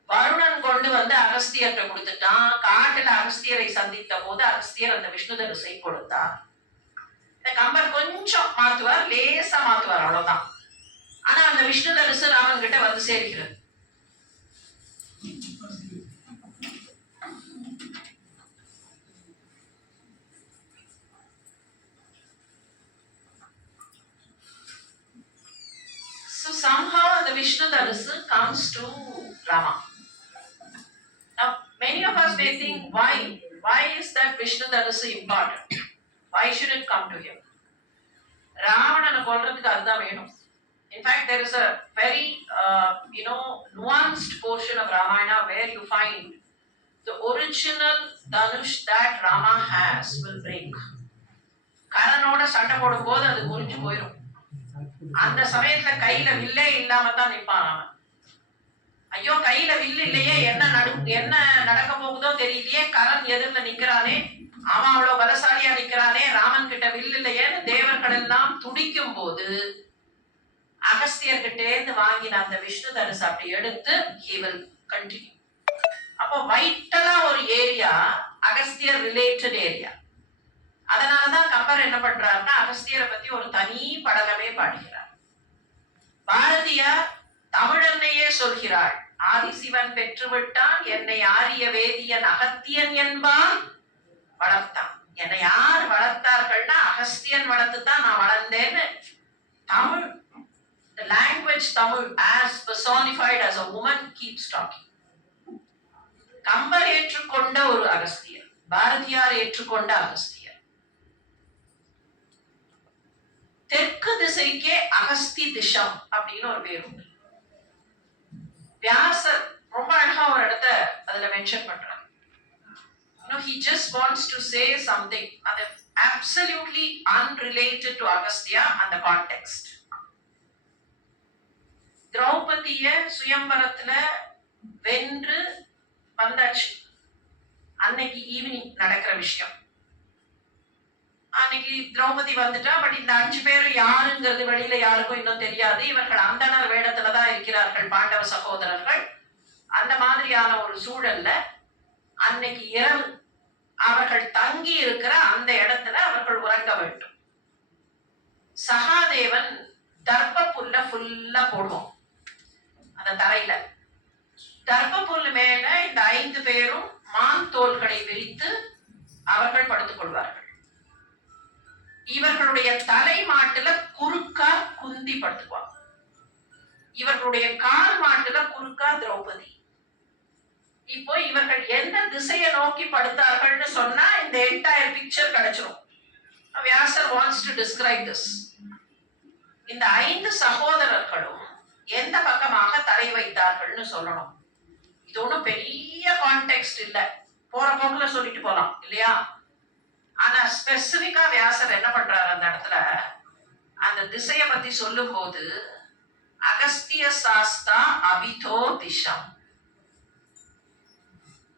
வருணன் கொண்டு வந்து அகஸ்தியர்கிட்ட கொடுத்துட்டான். காட்டுல அகஸ்தியரை சந்தித்த போது அகஸ்தியர் அந்த விஷ்ணு தனுசை கொடுத்தார். இந்த கம்பர் கொஞ்சம் மாத்துவார், லேசா மாத்துவார், அவ்வளவுதான். ஆனா அந்த விஷ்ணு தனுசு ராமன் கிட்ட வந்து சேர்க்கிறது. So somehow the Vishnu Dhanusu comes to Rama. Now many of us may think, why is that Vishnu Dhanusu important? Why should it come to him? ராவணனை கொல்றதுக்கு அதுதான் வேணும். In fact, there is a very nuanced portion of Ramayana where you find the original Dhanush that Rama has will break. கரனோட சண்டை போடும் போது அது முறிஞ்சு போயிடும். அந்த சமயத்துல கையில வில்லே இல்லாம தான் நிப்பான் அவன். ஐயோ கையில வில்லு இல்லையே, என்ன நடக்க போகுதோ தெரியலையே, கரன் எதிரில நிக்கிறானே, அவன் அவ்வளவு பலசாலியா நிக்கிறானே, ராமன் கிட்ட வில்லு இல்லையேன்னு தேவர்கள் எல்லாம் துடிக்கும் போது அகஸ்தியர் கிட்டே இருந்து வாங்கின அந்த விஷ்ணு தனுசு அப்படி எடுத்து he will continue. அப்போ வைட்டலா ஒரு ஏரியா அகஸ்தியர் ரிலேட்டட் ஏரியா. அதனாலதான் கம்பர் என்ன பண்றாருன்னா அகஸ்தியரை பத்தி ஒரு தனி படலமே பாடுகிறார். பாரதியார் தமிழன்னையே சொல்கிறாள், ஆதிசிவன் பெற்றுவிட்டான் என்னை ஆரிய வேதியன் அகத்தியன் என்பான் வளர்த்தான். என்னை யார் வளர்த்தார்கள்னா அகஸ்தியன் வளர்த்து தான் நான் வளர்ந்தேன்னு Tamil, the language Tamil as personified as a woman keeps talking. Kambar ஏற்றுக்கொண்ட ஒரு அகஸ்தியர், பாரதியார் ஏற்றுக்கொண்ட அகஸ்தியர். தெற்கு திசைக்கே அகஸ்தி திஷம் அப்படின்னு ஒரு பேர் உண்டு. வியாசர் ரொம்ப அழகா ஒரு இடத்த அதுல மென்ஷன் பண்றாங்க. He just wants to say something that absolutely unrelated to Agastya and the context. திரௌபதிய சுயம்பரத்துல வென்று வந்தாச்சு. அன்னைக்கு ஈவினிங் நடக்கிற விஷயம். அன்னைக்கு திரௌபதி வந்துட்டா. பட் இந்த 5 பேரும் யாருங்கிறது வெளியில யாருக்கும் இன்னும் தெரியாது. இவர்கள் அந்தனர் வேடத்துலதான் இருக்கிறார்கள், பாண்டவ சகோதரர்கள். அந்த மாதிரியான ஒரு சூழல்ல அன்னைக்கு இரவு அவர்கள் தங்கி இருக்கிற அந்த இடத்துல அவர்கள் உறங்க வேண்டும். சகாதேவன் தர்ப்ப புல்ல ஃபுல்லா போடுவோம் அந்த தரையில. தர்ப்ப புல்லு மேல இந்த 5 பேரும் மான் தோள்களை விரித்து அவர்கள் படுத்துக் கொள்வார்கள். இவர்களுடைய தலை மாட்டுல குறுக்கா குந்தி படுத்துக்குவாங்க. இவர்களுடைய கால் மாட்டுல குறுக்கா திரௌபதி. இப்போ இவர்கள் எந்த திசையை நோக்கி படுத்தார்கள்னு சொன்னா இந்த என்டையர் பிக்சர் கிடைச்சிரும். வியாசர் வாண்ட்ஸ் டு டிஸ்கிரைப் திஸ். இந்த 5 சகோதரர்களும் எந்த பக்கமாக தலை வைத்தார்கள்னு சொல்லணும். இது ஒன்றும் பெரிய கான்டெக்ஸ்ட் இல்ல, போற போக்குல சொல்லிட்டு போலாம் இல்லையா? ஆனா ஸ்பெசிபிக்கா வியாசர் என்ன பண்றாரு அந்த இடத்துல, அந்த திசையை பத்தி சொல்லும் போது அகஸ்திய சாஸ்தா அபிதோ திஷம்.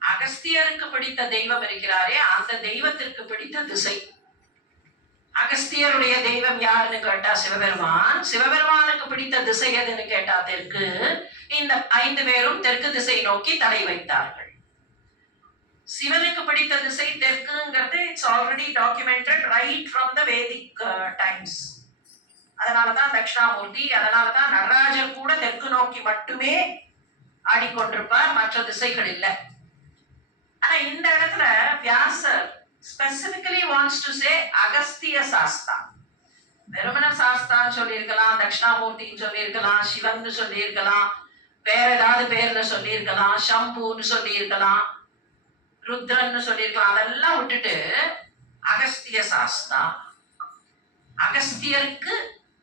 அகஸ்தியருக்கு பிடித்த தெய்வம் இருக்கிறாரே அந்த தெய்வத்திற்கு பிடித்த திசை. அகஸ்தியருடைய தெய்வம் யாருன்னு கேட்டா சிவபெருமான். சிவபெருமானுக்கு பிடித்த திசை எதுன்னு கேட்டா தெற்கு. இந்த 5 பேரும் தெற்கு திசை நோக்கி தலை வைத்தார்கள். சிவனுக்கு பிடித்த திசை தெற்குங்கிறது it's already documented right from the Vedic times. அதனாலதான் தட்சிணாமூர்த்தி, அதனாலதான் நடராஜர் கூட தெற்கு நோக்கி மட்டுமே ஆடிக்கொண்டிருப்பார், மற்ற திசைகள் இல்லை. ஆனா இந்த இடத்துல Vyasar specifically wants to say Agastya Sastha. வெறுமன சாஸ்தான்னு சொல்லியிருக்கலாம், தட்சிணாமூர்த்தின்னு சொல்லியிருக்கலாம், சிவன் சொல்லியிருக்கலாம், வேற ஏதாவது பேர்ல சொல்லியிருக்கலாம், சம்புன்னு சொல்லியிருக்கலாம், ருத்ரன்னு சொல்லியிருக்கலாம். அதெல்லாம் விட்டுட்டு அகஸ்திய சாஸ்தா. அகஸ்தியருக்கு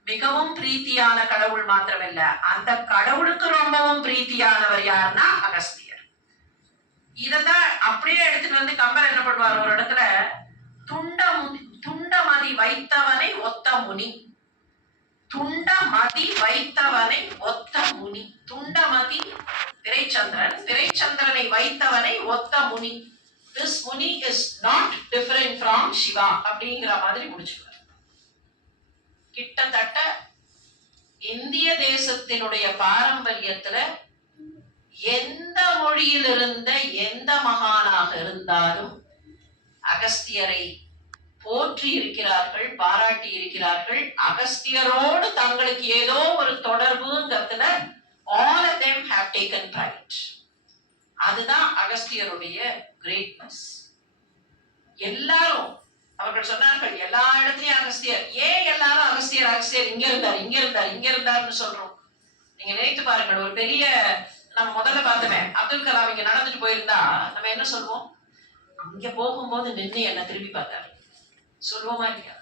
மிகவும் பிரீத்தியான கடவுள் மாத்திரமில்ல, அந்த கடவுளுக்கு ரொம்பவும் பிரீத்தியானவர் யாருன்னா அகஸ்தியர். இததான் அப்படியே எடுத்துட்டு வந்து கம்பர் என்ன பண்ணுவார் ஒரு இடத்துல, துண்டமதி வைத்தவனை ஒத்த முனி. துண்டமதி வைத்தவனை ஒத்த முனி. துண்டமதி பிறைச்சந்திரன், பிறைச்சந்திரனை வைத்தவனை ஒத்த முனி. This Muni is not different from Shiva அப்படிங்கிற மாதிரி முடிச்சுவார். கிட்டத்தட்ட இந்திய தேசத்தினுடைய பாரம்பரியத்துல எந்த மொழியில் இருந்த எந்த மகானாக இருந்தாலும் அகஸ்தியரை போற்றி இருக்கிறார்கள், பாராட்டி இருக்கிறார்கள். அகஸ்தியரோடு தங்களுக்கு ஏதோ ஒரு தொடர்புங்கிறதுல all of them have taken pride. அதுதான் அகஸ்தியருடைய கிரேட்னஸ். எல்லாரும் அவர்கள் சொன்னார்கள் எல்லா இடத்துலயும் அகஸ்தியர். ஏன் எல்லாரும் அகஸ்தியர் அகஸ்தியர் இங்க இருந்தார் இங்க இருந்தார் இங்க இருந்தார்னு சொல்றோம்? நீங்க நினைத்து பாருங்கள். ஒரு பெரிய நம்ம முதல்ல பார்த்தோமே அப்துல் கலாம் இங்க நடந்துட்டு போயிருந்தா நம்ம என்ன சொல்வோம்? இங்க போகும்போது நின்று என்ன திரும்பி பார்த்தாரு சொல்வோமா இல்லையா?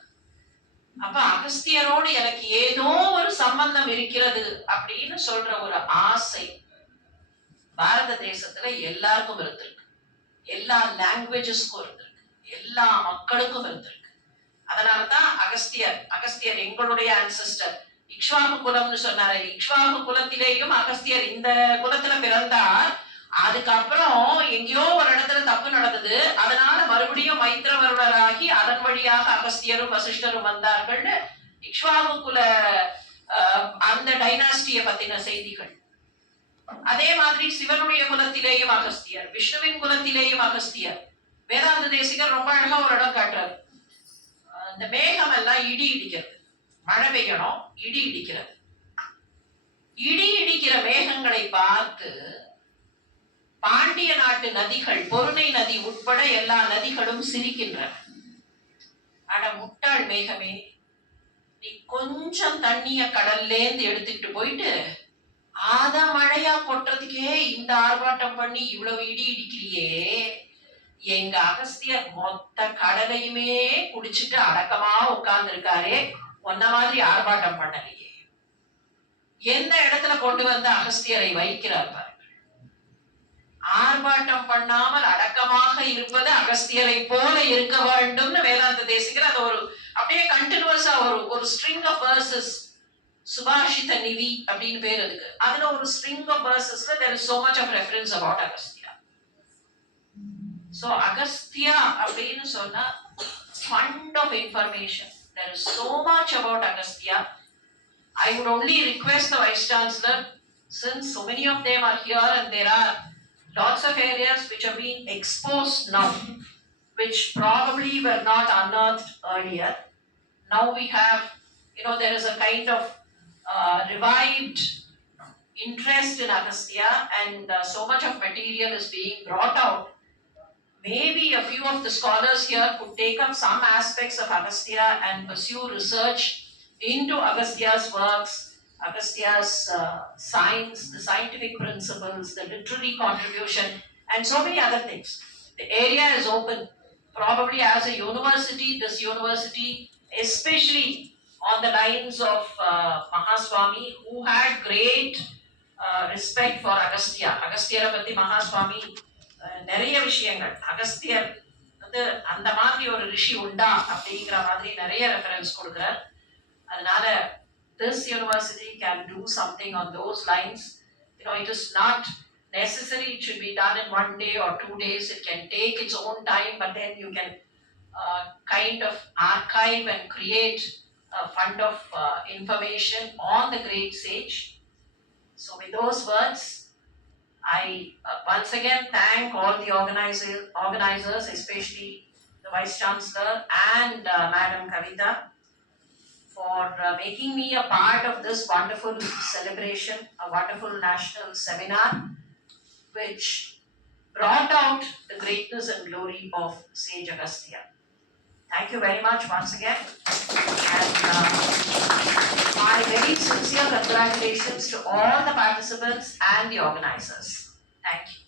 அப்ப அகஸ்தியரோடு எனக்கு ஏதோ ஒரு சம்பந்தம் இருக்கிறது அப்படின்னு சொல்ற ஒரு ஆசை பாரத தேசத்துல எல்லாருக்கும் இருந்திருக்கு. எல்லா லாங்குவேஜஸ்க்கும் இருந்திருக்கு, எல்லா மக்களுக்கும் இருந்திருக்கு. அதனாலதான் அகஸ்தியர் எங்களுடைய ஆன்செஸ்டர். இக்ஷ்வாகு குலம்னு சொன்னாரு. இக்ஷ்வாகு குலத்திலேயும் அகஸ்தியர் இந்த குலத்துல பிறந்தார். அதுக்கப்புறம் எங்கேயோ ஒரு இடத்துல தப்பு நடந்தது. அதனால மறுபடியும் மைத்ரவர்மராகி அதன் வழியாக அகஸ்தியரும் வசிஷ்டரும் வந்தார்கள்னு இக்ஷ்வாகு குல அந்த டைனாஸ்டிய பத்தின செய்திகள். அதே மாதிரி சிவனுடைய குலத்திலேயும் அகஸ்தியர், விஷ்ணுவின் குலத்திலேயும் அகஸ்தியர். வேதாந்த தேசிகர் ரொம்ப அழகா ஒரு இடம் காட்டுறாரு. இந்த மேகம் எல்லாம் இடி இடிக்கிறது, மழை பெய்யணும், இடி இடிக்கிறது. இடி இடிக்கிற மேகங்களை பார்த்து பாண்டிய நாட்டு நதிகள், பொருணை நதி உட்பட எல்லா நதிகளும் சிரிக்கின்றன. அட முட்டாள் மேகமே, நீ கொஞ்சம் தண்ணிய கடல்லேந்து எடுத்துக்கிட்டு போயிட்டு அத மழையா கொட்டுறதுக்கே இந்த ஆர்ப்பாட்டம் பண்ணி இவ்வளவு இடி இடிக்கிறியே, எங்க அகஸ்தியர் மொத்த கடலையுமே குடிச்சிட்டு அடக்கமா உட்கார்ந்து இருக்காரே, ஒன்ன மாதிரி ஆர்ப்பாட்டம் பண்ணலையே. எந்த இடத்துல கொண்டு வந்து அகஸ்தியரை வைக்கிறார் பாருங்க. ஆர்ப்பாட்டம் பண்ணாமல் அடக்கமாக இருப்பது அகஸ்தியரை போல இருக்க வேண்டும்னு வேதாந்த தேசிகர் அது ஒரு அப்படியே கண்டினியூஸா ஒரு string of verses, Subhashita Nivi அப்படின்னு பேர் அதுக்கு. அதுல ஒரு ஸ்ட்ரிங் ஆஃப் வேர்சஸ்ல there is so much of reference about Agastya. So Agastya அப்படின்னு சொன்னா fund of information. There is so much about Agastya. I would only request the Vice Chancellor, since so many of them are here and there are lots of areas which are being exposed now, which probably were not unearthed earlier. Now we have, there is a kind of revived interest in Agastya, and so much of material is being brought out. Maybe a few of the scholars here could take up some aspects of Agastya and pursue research into Agastya's works, Agastya's science, the scientific principles, the literary contribution, and so many other things. The area is open. Probably as a university, this university, especially on the lines of Mahaswami, who had great respect for Agastya. Agasthyara பத்தி மகாஸ்வாமி நிறைய விஷயங்கள், அகஸ்தியர் வந்து அந்த மாதிரி ஒரு ரிஷி உண்டா அப்படிங்கிற மாதிரி நிறைய ரெஃபரன்ஸ் கொடுக்கிறார். அதனால this university can do something on those lines. It is not necessary it should be done in 1 day or 2 days. It can take its own time, but then you can kind of archive and create a fund of information on the great sage. So with those words, I once again thank all the organizers, especially the Vice Chancellor and Madam Kavita, for making me a part of this wonderful celebration, a wonderful national seminar, which brought out the greatness and glory of Sage Agastya. Thank you very much once again, and my very sincere congratulations to all the participants and the organizers. Thank you.